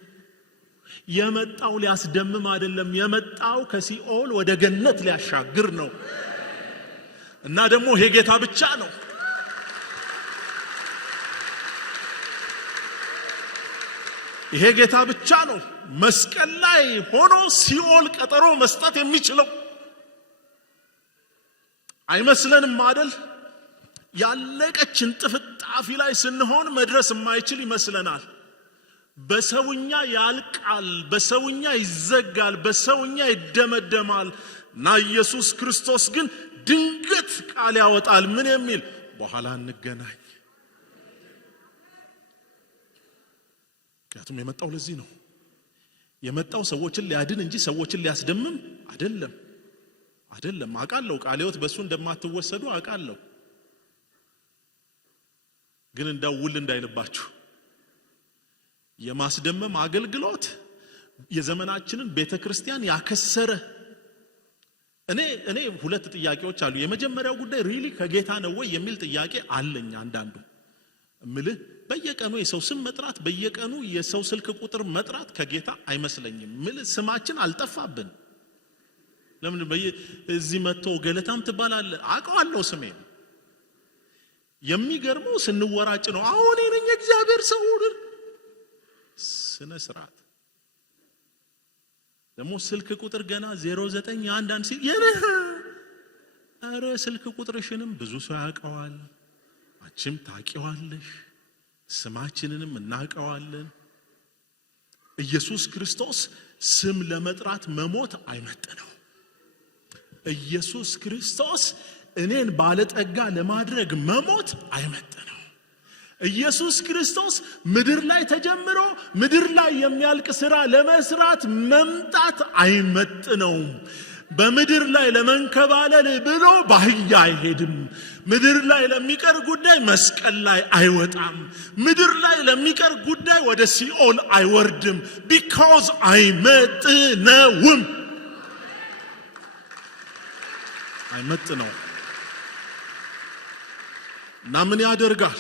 የመጣው ሊያስደምም አይደለም። የመጣው ከሲኦል ወደ ገነት ሊያሻግር ነው። እና ደግሞ ይሄ ጌታ ብቻ ነው። ይሄ ጌታ ብቻ ነው መስቀል ላይ ሆኖ ሲኦል ቀጠሮ መስጠት የሚችለው። አይመስለንም አይደል? ያለቀችን ጥፍጣፊ ላይ ስንሆን መድረስ የማይችል ይመስለናል። በሰውኛ ያልቃል፣ በሰውኛ ይዘጋል፣ በሰውኛ ይደመደማል። እና ኢየሱስ ክርስቶስ ግን ድንገት ቃል ያወጣል። ምን የሚል? በኋላ እንገናኝ። ምክንያቱም የመጣው ለዚህ ነው። የመጣው ሰዎችን ሊያድን እንጂ ሰዎችን ሊያስደምም አይደለም። አውቃለሁ ቃልዮት በሱ እንደማትወሰዱ አውቃለሁ። ግን እንዳውል እንዳይልባችሁ የማስደመም አገልግሎት የዘመናችንን ቤተክርስቲያን ያከሰረ። እኔ ሁለት ጥያቄዎች አሉ። የመጀመሪያው ጉዳይ ሪሊ ከጌታ ነው ወይ የሚል ጥያቄ አለኝ። አንዳንዱ ምልህ በየቀኑ የሰው ስም መጥራት፣ በየቀኑ የሰው ስልክ ቁጥር መጥራት ከጌታ አይመስለኝም። ምልህ ስማችን አልጠፋብን። ለምን እዚህ መጥቶ ገለታም ትባላለህ? አውቀዋለሁ ስሜ። የሚገርመው ስንወራጭ ነው። አሁን እኔ እግዚአብሔር ሰው ስነ ስርዓት ደግሞ ስልክ ቁጥር ገና 0911 ሲል የነህ አረ ስልክ ቁጥርሽንም ብዙ ሰው ያውቀዋል። አንቺም ታውቂዋለሽ፣ ስማችንንም እናውቀዋለን። ኢየሱስ ክርስቶስ ስም ለመጥራት መሞት አይመጥነው። ኢየሱስ ክርስቶስ እኔን ባለጠጋ ለማድረግ መሞት አይመጥነው። ኢየሱስ ክርስቶስ ምድር ላይ ተጀምሮ ምድር ላይ የሚያልቅ ሥራ ለመስራት መምጣት አይመጥነው። በምድር ላይ ለመንከባለል ብሎ ባህያ አይሄድም። ምድር ላይ ለሚቀር ጉዳይ መስቀል ላይ አይወጣም። ምድር ላይ ለሚቀር ጉዳይ ወደ ሲኦል አይወርድም። because አይመጥነውም። አይመጥነው እና ምን ያደርጋል?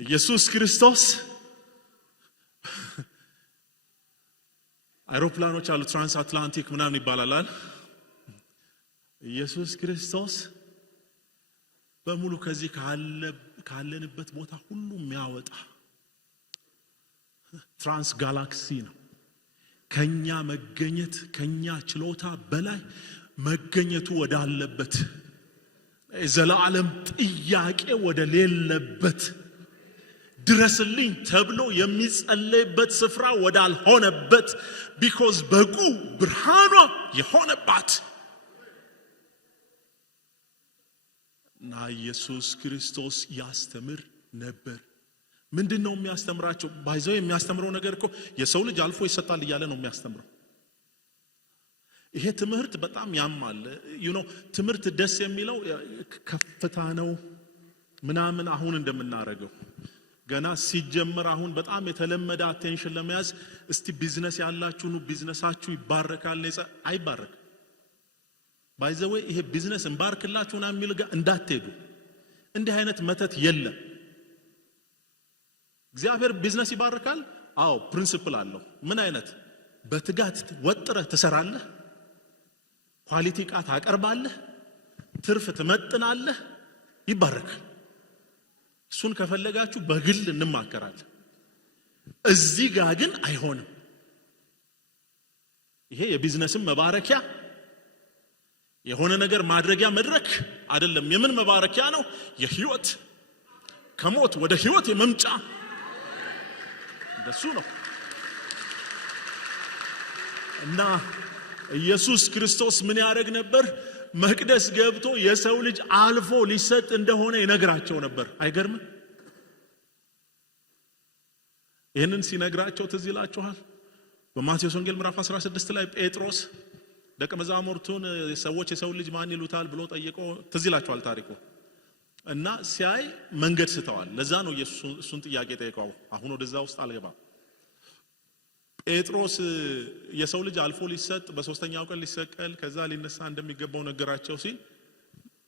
ኢየሱስ ክርስቶስ አይሮፕላኖች አሉ ትራንስ አትላንቲክ ምናምን ይባላል። ኢየሱስ ክርስቶስ በሙሉ ከዚህ ካለንበት ቦታ ሁሉ የሚያወጣ ትራንስ ጋላክሲ ነው። ከኛ መገኘት ከኛ ችሎታ በላይ መገኘቱ ወዳለበት ዘላለም ጥያቄ ወደ ሌለበት ድረስልኝ ተብሎ የሚጸለይበት ስፍራ ወዳልሆነበት because በጉ ብርሃኗ የሆነባት እና ኢየሱስ ክርስቶስ ያስተምር ነበር። ምንድነው የሚያስተምራቸው? ባይዘው የሚያስተምረው ነገር እኮ የሰው ልጅ አልፎ ይሰጣል እያለ ነው የሚያስተምረው። ይሄ ትምህርት በጣም ያማል። ትምህርት ደስ የሚለው ከፍታ ነው ምናምን አሁን እንደምናረገው ገና ሲጀመር አሁን በጣም የተለመደ አቴንሽን ለመያዝ እስቲ ቢዝነስ ያላችሁ ነው ቢዝነሳችሁ ይባረካል አይባረክ። ባይዘው ይሄ ቢዝነስ እንባርክላችሁና የሚል ጋር እንዳትሄዱ። እንዲህ አይነት መተት የለም። እግዚአብሔር ቢዝነስ ይባርካል። አዎ ፕሪንሲፕል አለው። ምን አይነት? በትጋት ወጥረህ ትሰራለህ፣ ኳሊቲ ዕቃ ታቀርባለህ፣ ትርፍ ትመጥናለህ፣ ይባረካል። እሱን ከፈለጋችሁ በግል እንማከራለን። እዚህ ጋር ግን አይሆንም። ይሄ የቢዝነስም መባረኪያ የሆነ ነገር ማድረጊያ መድረክ አይደለም። የምን መባረኪያ ነው? የህይወት ከሞት ወደ ህይወት የመምጫ እንደሱ ነው። እና ኢየሱስ ክርስቶስ ምን ያደርግ ነበር? መቅደስ ገብቶ የሰው ልጅ አልፎ ሊሰጥ እንደሆነ ይነግራቸው ነበር። አይገርም? ይሄንን ሲነግራቸው ትዝ ይላችኋል? በማቴዎስ ወንጌል ምዕራፍ 16 ላይ ጴጥሮስ ደቀ መዛሙርቱን ሰዎች የሰው ልጅ ማን ይሉታል ብሎ ጠይቆ ትዝ ይላችኋል ታሪኩ። እና ሲያይ መንገድ ስተዋል። ለዛ ነው እሱን ጥያቄ ጠይቀው። አሁን ወደዛ ውስጥ አልገባም። ጴጥሮስ የሰው ልጅ አልፎ ሊሰጥ በሶስተኛው ቀን ሊሰቀል ከዛ ሊነሳ እንደሚገባው ነገራቸው ሲል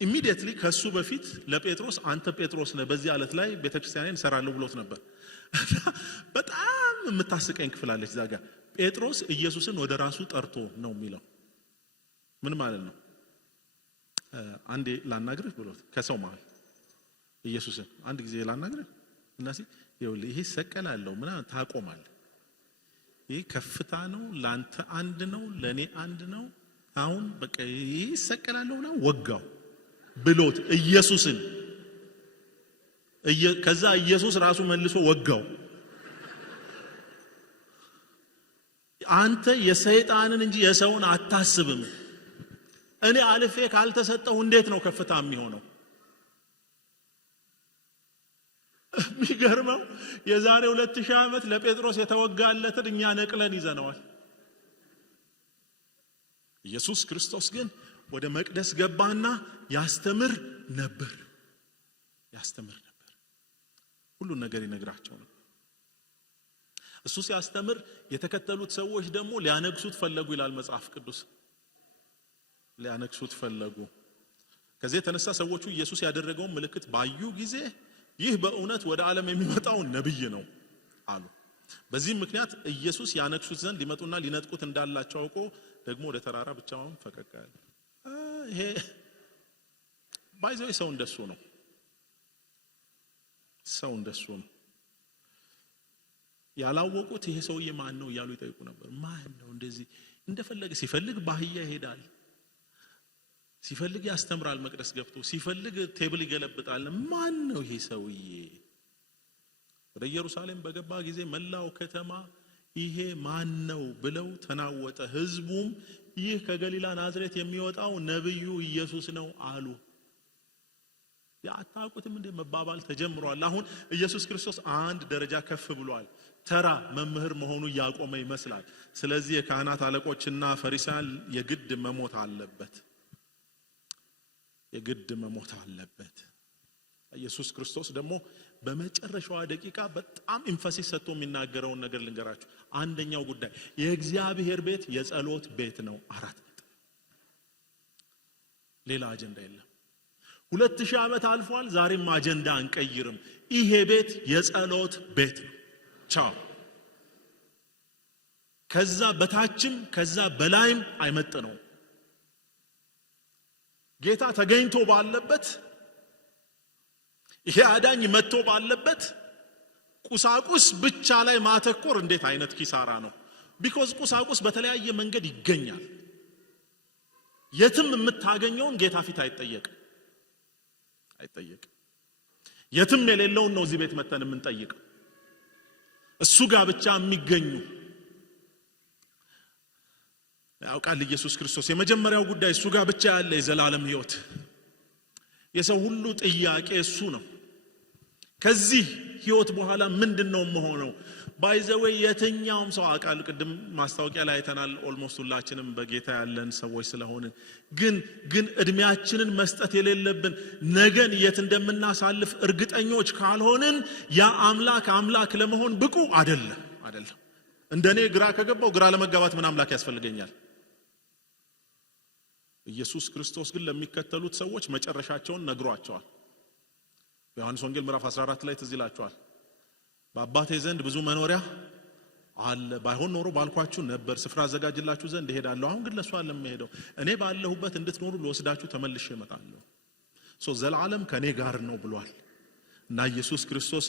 ኢሚዲየትሊ ከሱ በፊት ለጴጥሮስ አንተ ጴጥሮስ ነህ፣ በዚህ አለት ላይ ቤተክርስቲያኔን እሰራለሁ ብሎት ነበር። በጣም የምታስቀኝ ክፍል አለች እዛ ጋር። ጴጥሮስ ኢየሱስን ወደ ራሱ ጠርቶ ነው የሚለው። ምን ማለት ነው? አንዴ ላናግርህ ብሎት ከሰው መሃል ኢየሱስን አንድ ጊዜ ላናግርህ እና ይኸውልህ ይሄ ሰቀላለሁ ምናምን ታቆማለህ። ይሄ ከፍታ ነው፣ ላንተ አንድ ነው፣ ለኔ አንድ ነው። አሁን በቃ ይሄ ሰቀላለሁ ምናምን ወጋው ብሎት ኢየሱስን ከዛ ኢየሱስ ራሱ መልሶ ወጋው። አንተ የሰይጣንን እንጂ የሰውን አታስብም። እኔ አልፌ ካልተሰጠው እንዴት ነው ከፍታ የሚሆነው? የሚገርመው የዛሬ 2000 ዓመት ለጴጥሮስ የተወጋለትን እኛ ነቅለን ይዘነዋል። ኢየሱስ ክርስቶስ ግን ወደ መቅደስ ገባና ያስተምር ነበር። ሁሉን ነገር ይነግራቸው ነው። እሱ ሲያስተምር የተከተሉት ሰዎች ደግሞ ሊያነግሱት ፈለጉ ይላል መጽሐፍ ቅዱስ። ሊያነግሱት ፈለጉ። ከዚህ የተነሳ ሰዎቹ ኢየሱስ ያደረገውን ምልክት ባዩ ጊዜ ይህ በእውነት ወደ ዓለም የሚመጣው ነብይ ነው አሉ። በዚህ ምክንያት ኢየሱስ ያነግሱት ዘንድ ሊመጡና ሊነጥቁት እንዳላቸው አውቆ ደግሞ ወደ ተራራ ብቻውን ፈቀቅ አለ። ይሄ ባይዘው ሰው እንደሱ ነው። ያላወቁት ይሄ ሰውዬ ማን ነው እያሉ ይጠይቁ ነበር። ማን ነው እንደዚህ እንደፈለገ ሲፈልግ ባህያ ይሄዳል፣ ሲፈልግ ያስተምራል፣ መቅደስ ገብቶ ሲፈልግ ቴብል ይገለብጣል። ማን ነው ይሄ ሰውዬ? ወደ ኢየሩሳሌም በገባ ጊዜ መላው ከተማ ይሄ ማን ነው ብለው ተናወጠ። ህዝቡም ይህ ከገሊላ ናዝሬት የሚወጣው ነብዩ ኢየሱስ ነው አሉ። ያታውቁትም እንደ መባባል ተጀምሯል። አሁን ኢየሱስ ክርስቶስ አንድ ደረጃ ከፍ ብሏል። ተራ መምህር መሆኑ ያቆመ ይመስላል። ስለዚህ የካህናት አለቆችና ፈሪሳውያን የግድ መሞት አለበት። ኢየሱስ ክርስቶስ ደግሞ በመጨረሻዋ ደቂቃ በጣም ኢንፈሲስ ሰጥቶ የሚናገረውን ነገር ልንገራችሁ። አንደኛው ጉዳይ የእግዚአብሔር ቤት የጸሎት ቤት ነው። 4 ነጥብ። ሌላ አጀንዳ የለም። 2000 ዓመት አልፏል። ዛሬም አጀንዳ አንቀይርም። ይሄ ቤት የጸሎት ቤት ነው። ቻው። ከዛ በታችም ከዛ በላይም አይመጥነው። ጌታ ተገኝቶ ባለበት፣ ይሄ አዳኝ መጥቶ ባለበት ቁሳቁስ ብቻ ላይ ማተኮር እንዴት አይነት ኪሳራ ነው? ቢኮዝ ቁሳቁስ በተለያየ መንገድ ይገኛል። የትም የምታገኘውን ጌታ ፊት አይጠየቅም። የትም የሌለውን ነው እዚህ ቤት መተን የምንጠይቀው። እሱ ጋር ብቻ የሚገኙ ያውቃል ኢየሱስ ክርስቶስ። የመጀመሪያው ጉዳይ እሱ ጋር ብቻ ያለ የዘላለም ሕይወት። የሰው ሁሉ ጥያቄ እሱ ነው። ከዚህ ህይወት በኋላ ምንድነው መሆነው? ባይዘዌ የትኛውም ሰው አቃል ቅድም ማስታወቂያ ላይ አይተናል። ኦልሞስት ሁላችንም በጌታ ያለን ሰዎች ስለሆነ ግን እድሜያችንን መስጠት የሌለብን ነገን የት እንደምናሳልፍ እርግጠኞች ካልሆንን ያ አምላክ ለመሆን ብቁ አይደለም። እንደኔ ግራ ከገባው ግራ ለመጋባት ምን አምላክ ያስፈልገኛል? ኢየሱስ ክርስቶስ ግን ለሚከተሉት ሰዎች መጨረሻቸውን ነግሯቸዋል። ዮሐንስ ወንጌል ምዕራፍ 14 ላይ ትዝ ይላችኋል። በአባቴ ዘንድ ብዙ መኖሪያ አለ፣ ባይሆን ኖሮ ባልኳችሁ ነበር፣ ስፍራ አዘጋጅላችሁ ዘንድ እሄዳለሁ። አሁን ግን ለሱ ዓለም መሄደው እኔ ባለሁበት እንድትኖሩ ልወስዳችሁ ተመልሼ እመጣለሁ። ዘላለም ከኔ ጋር ነው ብሏል። እና ኢየሱስ ክርስቶስ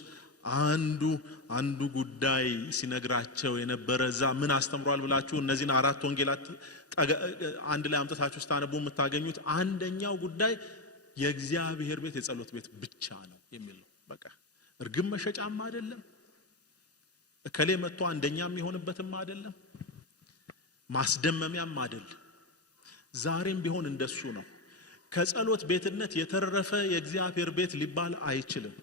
አንዱ ጉዳይ ሲነግራቸው የነበረ እዛ ምን አስተምሯል ብላችሁ እነዚህን አራት ወንጌላት አንድ ላይ አምጥታችሁ ስታነቡ የምታገኙት አንደኛው ጉዳይ የእግዚአብሔር ቤት የጸሎት ቤት ብቻ ነው የሚል ነው። በቃ እርግም መሸጫም አይደለም፣ እከሌ መጥቶ አንደኛም የሚሆንበትም አይደለም፣ ማስደመሚያም አይደለም። ዛሬም ቢሆን እንደሱ ነው። ከጸሎት ቤትነት የተረፈ የእግዚአብሔር ቤት ሊባል አይችልም።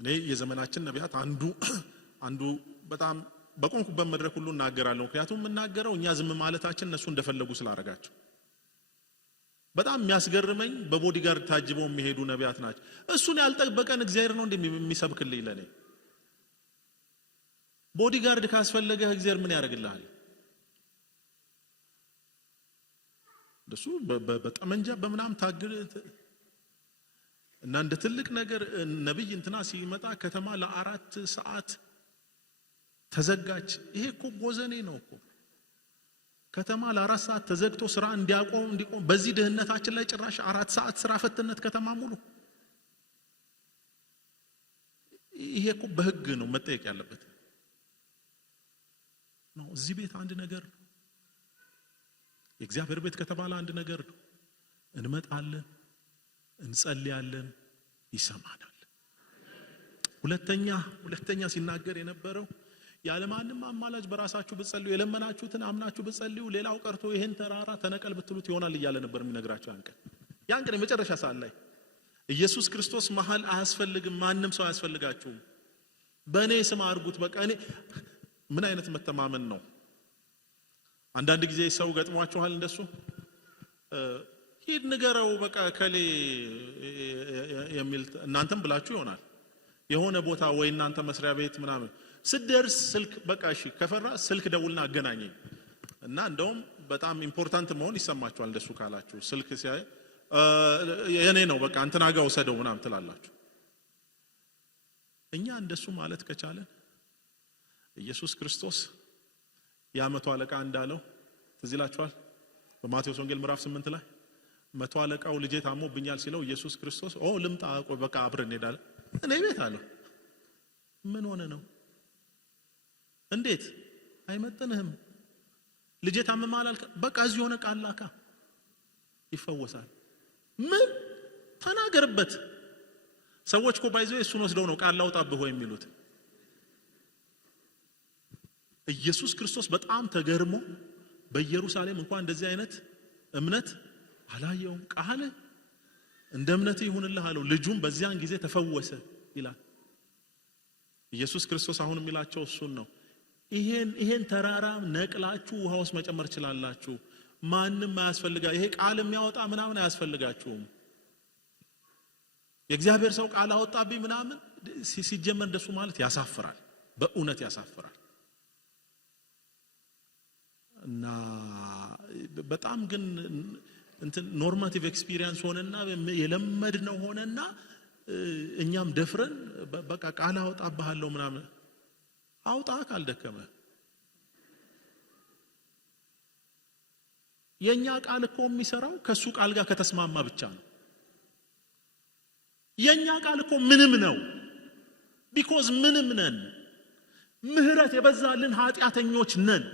እኔ የዘመናችን ነቢያት አንዱ በጣም በቆንኩበት መድረክ ሁሉ እናገራለሁ። ምክንያቱም የምናገረው እኛ ዝም ማለታችን እነሱ እንደፈለጉ ስላደረጋቸው በጣም የሚያስገርመኝ በቦዲጋርድ ታጅበው የሚሄዱ ነቢያት ናቸው። እሱን ያልጠበቀን እግዚአብሔር ነው እንደሚሰብክልኝ ለኔ። ቦዲጋርድ ካስፈለገ እግዚአብሔር ምን ያደርግልሃል? እንደሱ በጠመንጃ በመናም ታግል እና እንደ ትልቅ ነገር ነብይ እንትና ሲመጣ ከተማ ለ4 ሰዓት ተዘጋች። ይሄ እኮ ቦዘኔ ነው እኮ። ከተማ ለ4 ሰዓት ተዘግቶ ስራ እንዲቆም በዚህ ድህነታችን ላይ ጭራሽ 4 ሰዓት ስራ ፈትነት ከተማ ሙሉ። ይሄ እኮ በህግ ነው መጠየቅ ያለበት ነው። እዚህ ቤት አንድ ነገር ነው። የእግዚአብሔር ቤት ከተባለ አንድ ነገር ነው። እንመጣለን፣ እንጸልያለን፣ ይሰማናል። ሁለተኛ ሲናገር የነበረው ያለ ማንም አማላጅ በራሳችሁ ብትጸልዩ የለመናችሁትን አምናችሁ ብትጸልዩ ሌላው ቀርቶ ይሄን ተራራ ተነቀል ብትሉት ይሆናል እያለ ነበር የሚነግራቸው። ያን ቀን የመጨረሻ ሰዓት ላይ ኢየሱስ ክርስቶስ መሐል አያስፈልግም፣ ማንም ሰው አያስፈልጋችሁም፣ በእኔ ስም አድርጉት። በቃ እኔ ምን አይነት መተማመን ነው? አንዳንድ ጊዜ ሰው ገጥሟችኋል እንደሱ ሂድ ንገረው በቃ ከሌ የሚል እናንተም ብላችሁ ይሆናል። የሆነ ቦታ ወይ እናንተ መስሪያ ቤት ምናምን ስደርስ ስልክ በቃ እሺ ከፈራ ስልክ ደውልና አገናኘኝ እና እንደውም በጣም ኢምፖርታንት መሆን ይሰማችኋል። እንደሱ ካላችሁ ስልክ ሲያይ የኔ ነው በቃ እንትና ጋር ወሰደው ምናምን ትላላችሁ። እኛ እንደሱ ማለት ከቻለን ኢየሱስ ክርስቶስ የመቶ አለቃ እንዳለው ትዝ ይላችኋል። በማቴዎስ ወንጌል ምዕራፍ 8 ላይ መቶ አለቃው ልጄ ታሞብኛል ሲለው ኢየሱስ ክርስቶስ ልምጣ ቆይ በቃ አብረን እንሄዳለን እኔ ቤት አለው። ምን ሆነ ነው? እንዴት አይመጥንህም? ልጄ ታመማል አልከ፣ በቃ እዚህ ሆነ ቃል ላካ ይፈወሳል። ምን ተናገርበት። ሰዎች እኮ ባይዘው እሱን ወስደው ነው ቃል ላውጣብህ ወይ የሚሉት። ኢየሱስ ክርስቶስ በጣም ተገርሞ በኢየሩሳሌም እንኳን እንደዚህ አይነት እምነት አላየውም። ቃል እንደ እምነት ይሁንልህ አለው። ልጁም በዚያን ጊዜ ተፈወሰ ይላል ኢየሱስ ክርስቶስ። አሁን የሚላቸው እሱን ነው። ይሄን ተራራ ነቅላችሁ ውሃ ውስጥ መጨመር ይችላልላችሁ፣ ማንም አያስፈልጋ። ይሄ ቃል የሚያወጣ ምናምን አያስፈልጋችሁም። የእግዚአብሔር ሰው ቃል አወጣብኝ ምናምን ሲጀመር እንደሱ ማለት ያሳፍራል፣ በእውነት ያሳፍራል። እና በጣም ግን እንትን ኖርማቲቭ ኤክስፒሪየንስ ሆነና የለመድነው ሆነና እኛም ደፍረን በቃ ቃል አወጣብሃለሁ ምናምን አውጣ ካልደከመ። የኛ ቃል እኮ የሚሰራው ከሱ ቃል ጋር ከተስማማ ብቻ ነው። የኛ ቃል እኮ ምንም ነው። ቢኮዝ ምንም ነን፣ ምህረት የበዛልን ኃጢአተኞች ነን።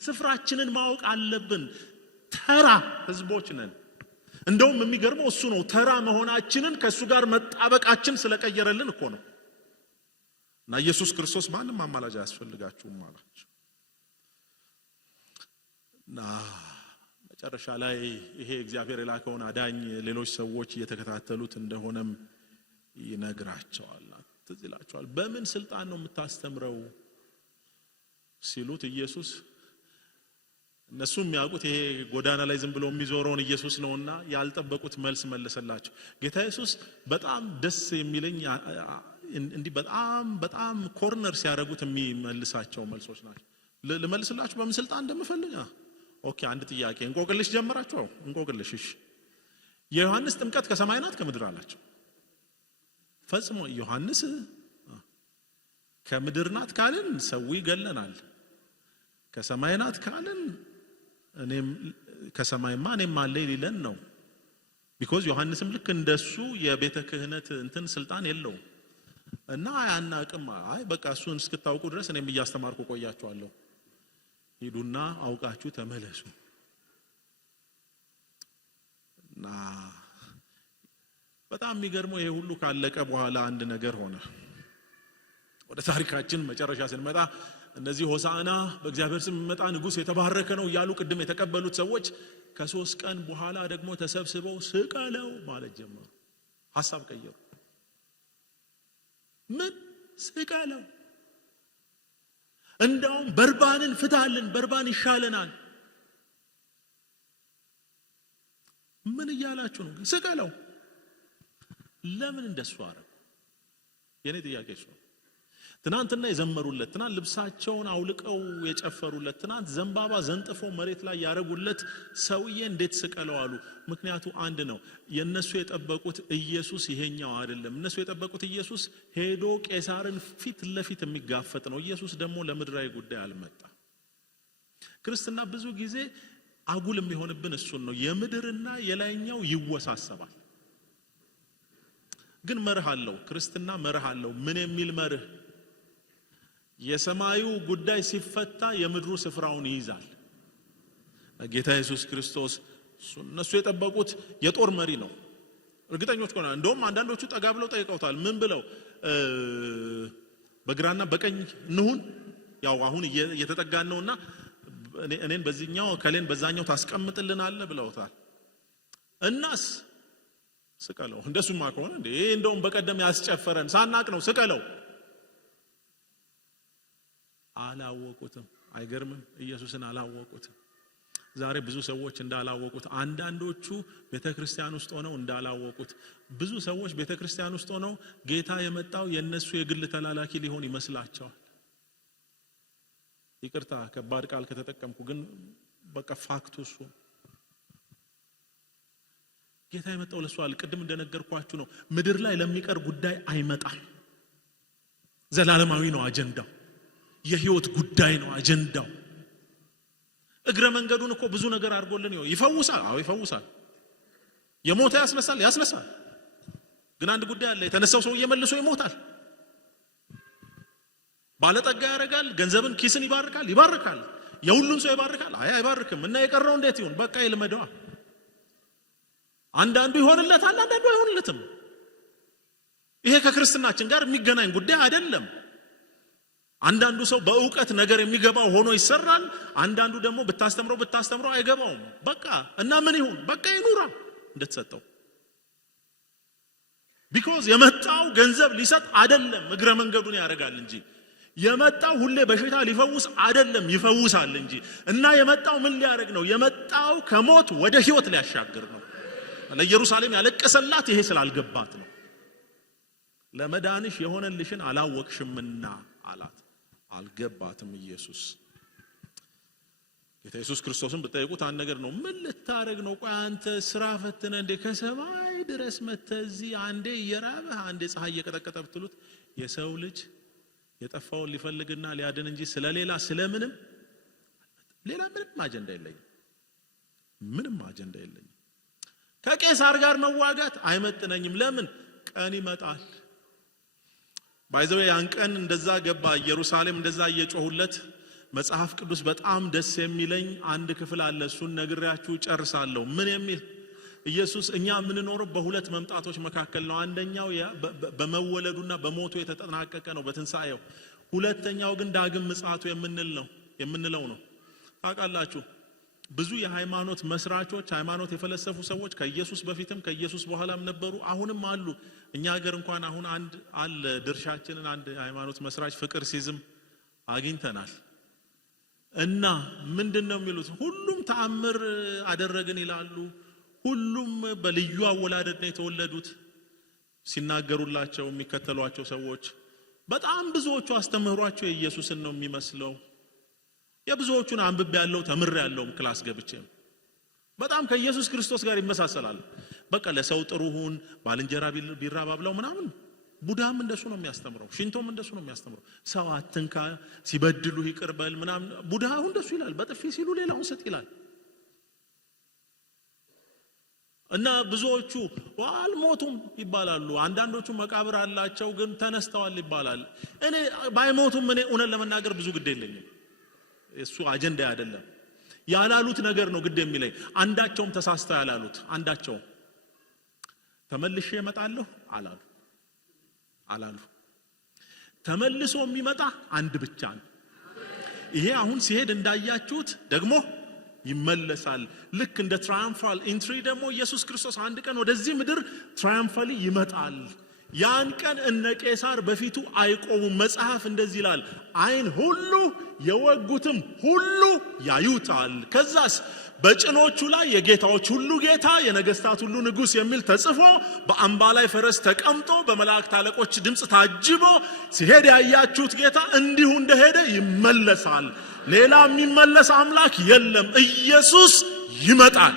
ስፍራችንን ማወቅ አለብን። ተራ ህዝቦች ነን። እንደውም የሚገርመው እሱ ነው። ተራ መሆናችንን ከሱ ጋር መጣበቃችን ስለቀየረልን እኮ ነው። እና ኢየሱስ ክርስቶስ ማንም አማላጅ አያስፈልጋችሁም አላቸው። እና መጨረሻ ላይ ይሄ እግዚአብሔር የላከውን አዳኝ ሌሎች ሰዎች እየተከታተሉት እንደሆነም ይነግራቸዋል። ትዝ ይላቸዋል። በምን ስልጣን ነው የምታስተምረው ሲሉት ኢየሱስ እነሱ የሚያውቁት ይሄ ጎዳና ላይ ዝም ብሎ የሚዞረውን ኢየሱስ ነውና ያልጠበቁት መልስ መለሰላቸው። ጌታ ኢየሱስ በጣም ደስ የሚለኝ እንዲህ በጣም ኮርነር ሲያደርጉት የሚመልሳቸው መልሶች ናቸው። ልመልስላችሁ በምን ስልጣን እንደምፈልግ። ኦኬ አንድ ጥያቄ እንቆቅልሽ ጀመራችሁ። እንቆቅልሽ እሺ፣ የዮሐንስ ጥምቀት ከሰማይ ናት ከምድር አላቸው። ፈጽሞ ዮሐንስ ከምድር ናት ካልን ሰው ይገለናል። ከሰማይ ናት ካልን እኔም ከሰማይማ እኔም አለ ይለን ነው። ቢኮዝ ዮሐንስም ልክ እንደሱ የቤተ ክህነት እንትን ስልጣን የለውም እና አያናቅም። አይ በቃ እሱን እስክታውቁ ድረስ እኔም እያስተማርኩ ቆያችኋለሁ፣ ሂዱና አውቃችሁ ተመለሱ። እና በጣም የሚገርመው ይሄ ሁሉ ካለቀ በኋላ አንድ ነገር ሆነ። ወደ ታሪካችን መጨረሻ ስንመጣ እነዚህ ሆሳዕና በእግዚአብሔር ስም የሚመጣ ንጉስ የተባረከ ነው እያሉ ቅድም የተቀበሉት ሰዎች ከ3 ቀን በኋላ ደግሞ ተሰብስበው ስቀለው ማለት ጀመሩ። ሐሳብ ቀየሩ። ምን ስቀለው? እንደውም በርባንን ፍታልን፣ በርባን ይሻለናል። ምን እያላችሁ ነው? ስቀለው። ለምን እንደሱ አረጉ? የኔ ጥያቄ ነው። ትናንትና የዘመሩለት፣ ትናንት ልብሳቸውን አውልቀው የጨፈሩለት፣ ትናንት ዘንባባ ዘንጥፈው መሬት ላይ ያረጉለት ሰውዬ እንዴት ስቀለው አሉ? ምክንያቱ አንድ ነው። የነሱ የጠበቁት ኢየሱስ ይሄኛው አይደለም። እነሱ የጠበቁት ኢየሱስ ሄዶ ቄሳርን ፊት ለፊት የሚጋፈጥ ነው። ኢየሱስ ደግሞ ለምድራዊ ጉዳይ አልመጣ። ክርስትና ብዙ ጊዜ አጉል የሚሆንብን እሱን ነው። የምድርና የላይኛው ይወሳሰባል። ግን መርህ አለው። ክርስትና መርህ አለው። ምን የሚል መርህ? የሰማዩ ጉዳይ ሲፈታ የምድሩ ስፍራውን ይይዛል። ጌታ ኢየሱስ ክርስቶስ እነሱ የጠበቁት የጦር መሪ ነው። እርግጠኞች ሆነ። እንደውም አንዳንዶቹ ጠጋ ብለው ጠይቀውታል። ምን ብለው? በግራና በቀኝ እንሁን፣ ያው አሁን እየተጠጋን ነውና እኔን በዚህኛው ከሌን በዛኛው ታስቀምጥልናል ብለውታል። እናስ ስቀለው። እንደሱማ ከሆነ እንዴ እንደውም በቀደም ያስጨፈረን ሳናቅ ነው፣ ስቀለው። አላወቁትም። አይገርምም? ኢየሱስን አላወቁትም። ዛሬ ብዙ ሰዎች እንዳላወቁት፣ አንዳንዶቹ ቤተክርስቲያን ውስጥ ሆነው እንዳላወቁት፣ ብዙ ሰዎች ቤተክርስቲያን ውስጥ ሆነው ጌታ የመጣው የነሱ የግል ተላላኪ ሊሆን ይመስላቸዋል። ይቅርታ ከባድ ቃል ከተጠቀምኩ፣ ግን በቃ ፋክቱ እሱ። ጌታ የመጣው ለሱ አለ። ቅድም እንደነገርኳችሁ ነው። ምድር ላይ ለሚቀር ጉዳይ አይመጣም። ዘላለማዊ ነው አጀንዳው። የህይወት ጉዳይ ነው አጀንዳው። እግረ መንገዱን እኮ ብዙ ነገር አድርጎልን ይፈውሳል። አዎ ይፈውሳል። የሞተ ያስነሳል፣ ያስነሳል። ግን አንድ ጉዳይ አለ። የተነሳው ሰው እየመልሶ ይሞታል። ባለጠጋ ያደርጋል። ገንዘብን ኪስን ይባርካል፣ ይባርካል። የሁሉን ሰው ይባርካል? አይባርክም። እና የቀረው እንዴት ይሁን? በቃ ይልመደዋ። አንዳንዱ ይሆንለታል፣ አንዳንዱ አይሆንለትም። ይሄ ከክርስትናችን ጋር የሚገናኝ ጉዳይ አይደለም። አንዳንዱ ሰው በእውቀት ነገር የሚገባው ሆኖ ይሰራል። አንዳንዱ ደግሞ ብታስተምረው አይገባውም። በቃ እና ምን ይሁን? በቃ ይኑራ እንደተሰጠው። ቢኮዝ የመጣው ገንዘብ ሊሰጥ አይደለም፣ እግረ መንገዱን ያደርጋል እንጂ። የመጣው ሁሌ በሽታ ሊፈውስ አይደለም፣ ይፈውሳል እንጂ። እና የመጣው ምን ሊያደርግ ነው? የመጣው ከሞት ወደ ህይወት ሊያሻግር ነው። ለኢየሩሳሌም ያለቀሰላት ይሄ ስላልገባት ነው። ለመዳንሽ የሆነልሽን አላወቅሽምና አላት። አልገባትም። ኢየሱስ ጌታ ኢየሱስ ክርስቶስን ብትጠይቁት አንድ ነገር ነው። ምን ልታረግ ነው? ቆይ አንተ ስራ ፈትነ እንደ ከሰማይ ድረስ መተዚ አንዴ እየራበህ አንዴ ፀሐይ እየቀጠቀጠ ብትሉት፣ የሰው ልጅ የጠፋውን ሊፈልግና ሊያድን እንጂ ስለሌላ ስለምንም ሌላ ምንም አጀንዳ የለኝም። ምንም አጀንዳ የለኝም። ከቄሳር ጋር መዋጋት አይመጥነኝም። ለምን? ቀን ይመጣል። ባይዘው ያን ቀን እንደዛ ገባ ኢየሩሳሌም፣ እንደዛ እየጮሁለት። መጽሐፍ ቅዱስ በጣም ደስ የሚለኝ አንድ ክፍል አለ። እሱን ነግሬያችሁ ጨርሳለሁ። ምን የሚል? ኢየሱስ እኛ የምንኖረው በሁለት መምጣቶች መካከል ነው። አንደኛው በመወለዱና በሞቱ የተጠናቀቀ ነው በትንሳኤው። ሁለተኛው ግን ዳግም ምጽአቱ የምንለው ነው። ታውቃላችሁ ብዙ የሃይማኖት መስራቾች ሃይማኖት የፈለሰፉ ሰዎች ከኢየሱስ በፊትም ከኢየሱስ በኋላም ነበሩ አሁንም አሉ እኛ ሀገር እንኳን አሁን አንድ አለ ድርሻችንን አንድ ሃይማኖት መስራች ፍቅር ሲዝም አግኝተናል እና ምንድነው የሚሉት ሁሉም ተአምር አደረግን ይላሉ ሁሉም በልዩ አወላደድ ነው የተወለዱት ሲናገሩላቸው የሚከተሏቸው ሰዎች በጣም ብዙዎቹ አስተምህሯቸው ኢየሱስን ነው የሚመስለው የብዙዎቹን አንብቤ ያለው ተምር ያለው ክላስ ገብቼ በጣም ከኢየሱስ ክርስቶስ ጋር ይመሳሰላል በቃ ለሰው ጥሩሁን ባልንጀራ ቢራባብለው ምናምን ቡዳም እንደሱ ነው የሚያስተምረው ሽንቶም እንደሱ ነው የሚያስተምረው ሰው አትንካ ሲበድሉ ይቅርበል ምናምን ቡዳው እንደሱ ይላል በጥፊ ሲሉ ሌላውን ሰጥ ይላል እና ብዙዎቹ አልሞቱም ይባላሉ አንዳንዶቹ መቃብር አላቸው ግን ተነስተዋል ይባላል እኔ ባይሞቱም እኔ እውነት ለመናገር ብዙ ግድ የለኝም እሱ አጀንዳ አይደለም ያላሉት ነገር ነው ግድ የሚለኝ አንዳቸውም ተሳስተው ያላሉት አንዳቸው ተመልሼ እመጣለሁ አላሉ ተመልሶ የሚመጣ አንድ ብቻ ነው ይሄ አሁን ሲሄድ እንዳያችሁት ደግሞ ይመለሳል ልክ እንደ ትራያምፋል ኢንትሪ ደግሞ ኢየሱስ ክርስቶስ አንድ ቀን ወደዚህ ምድር ትራያምፋሊ ይመጣል ያን ቀን እነ ቄሳር በፊቱ አይቆሙም መጽሐፍ እንደዚህ ይላል አይን ሁሉ የወጉትም ሁሉ ያዩታል ከዛስ በጭኖቹ ላይ የጌታዎች ሁሉ ጌታ የነገስታት ሁሉ ንጉስ የሚል ተጽፎ በአምባ ላይ ፈረስ ተቀምጦ በመላእክት አለቆች ድምጽ ታጅቦ ሲሄድ ያያችሁት ጌታ እንዲሁ እንደሄደ ይመለሳል ሌላ የሚመለስ አምላክ የለም ኢየሱስ ይመጣል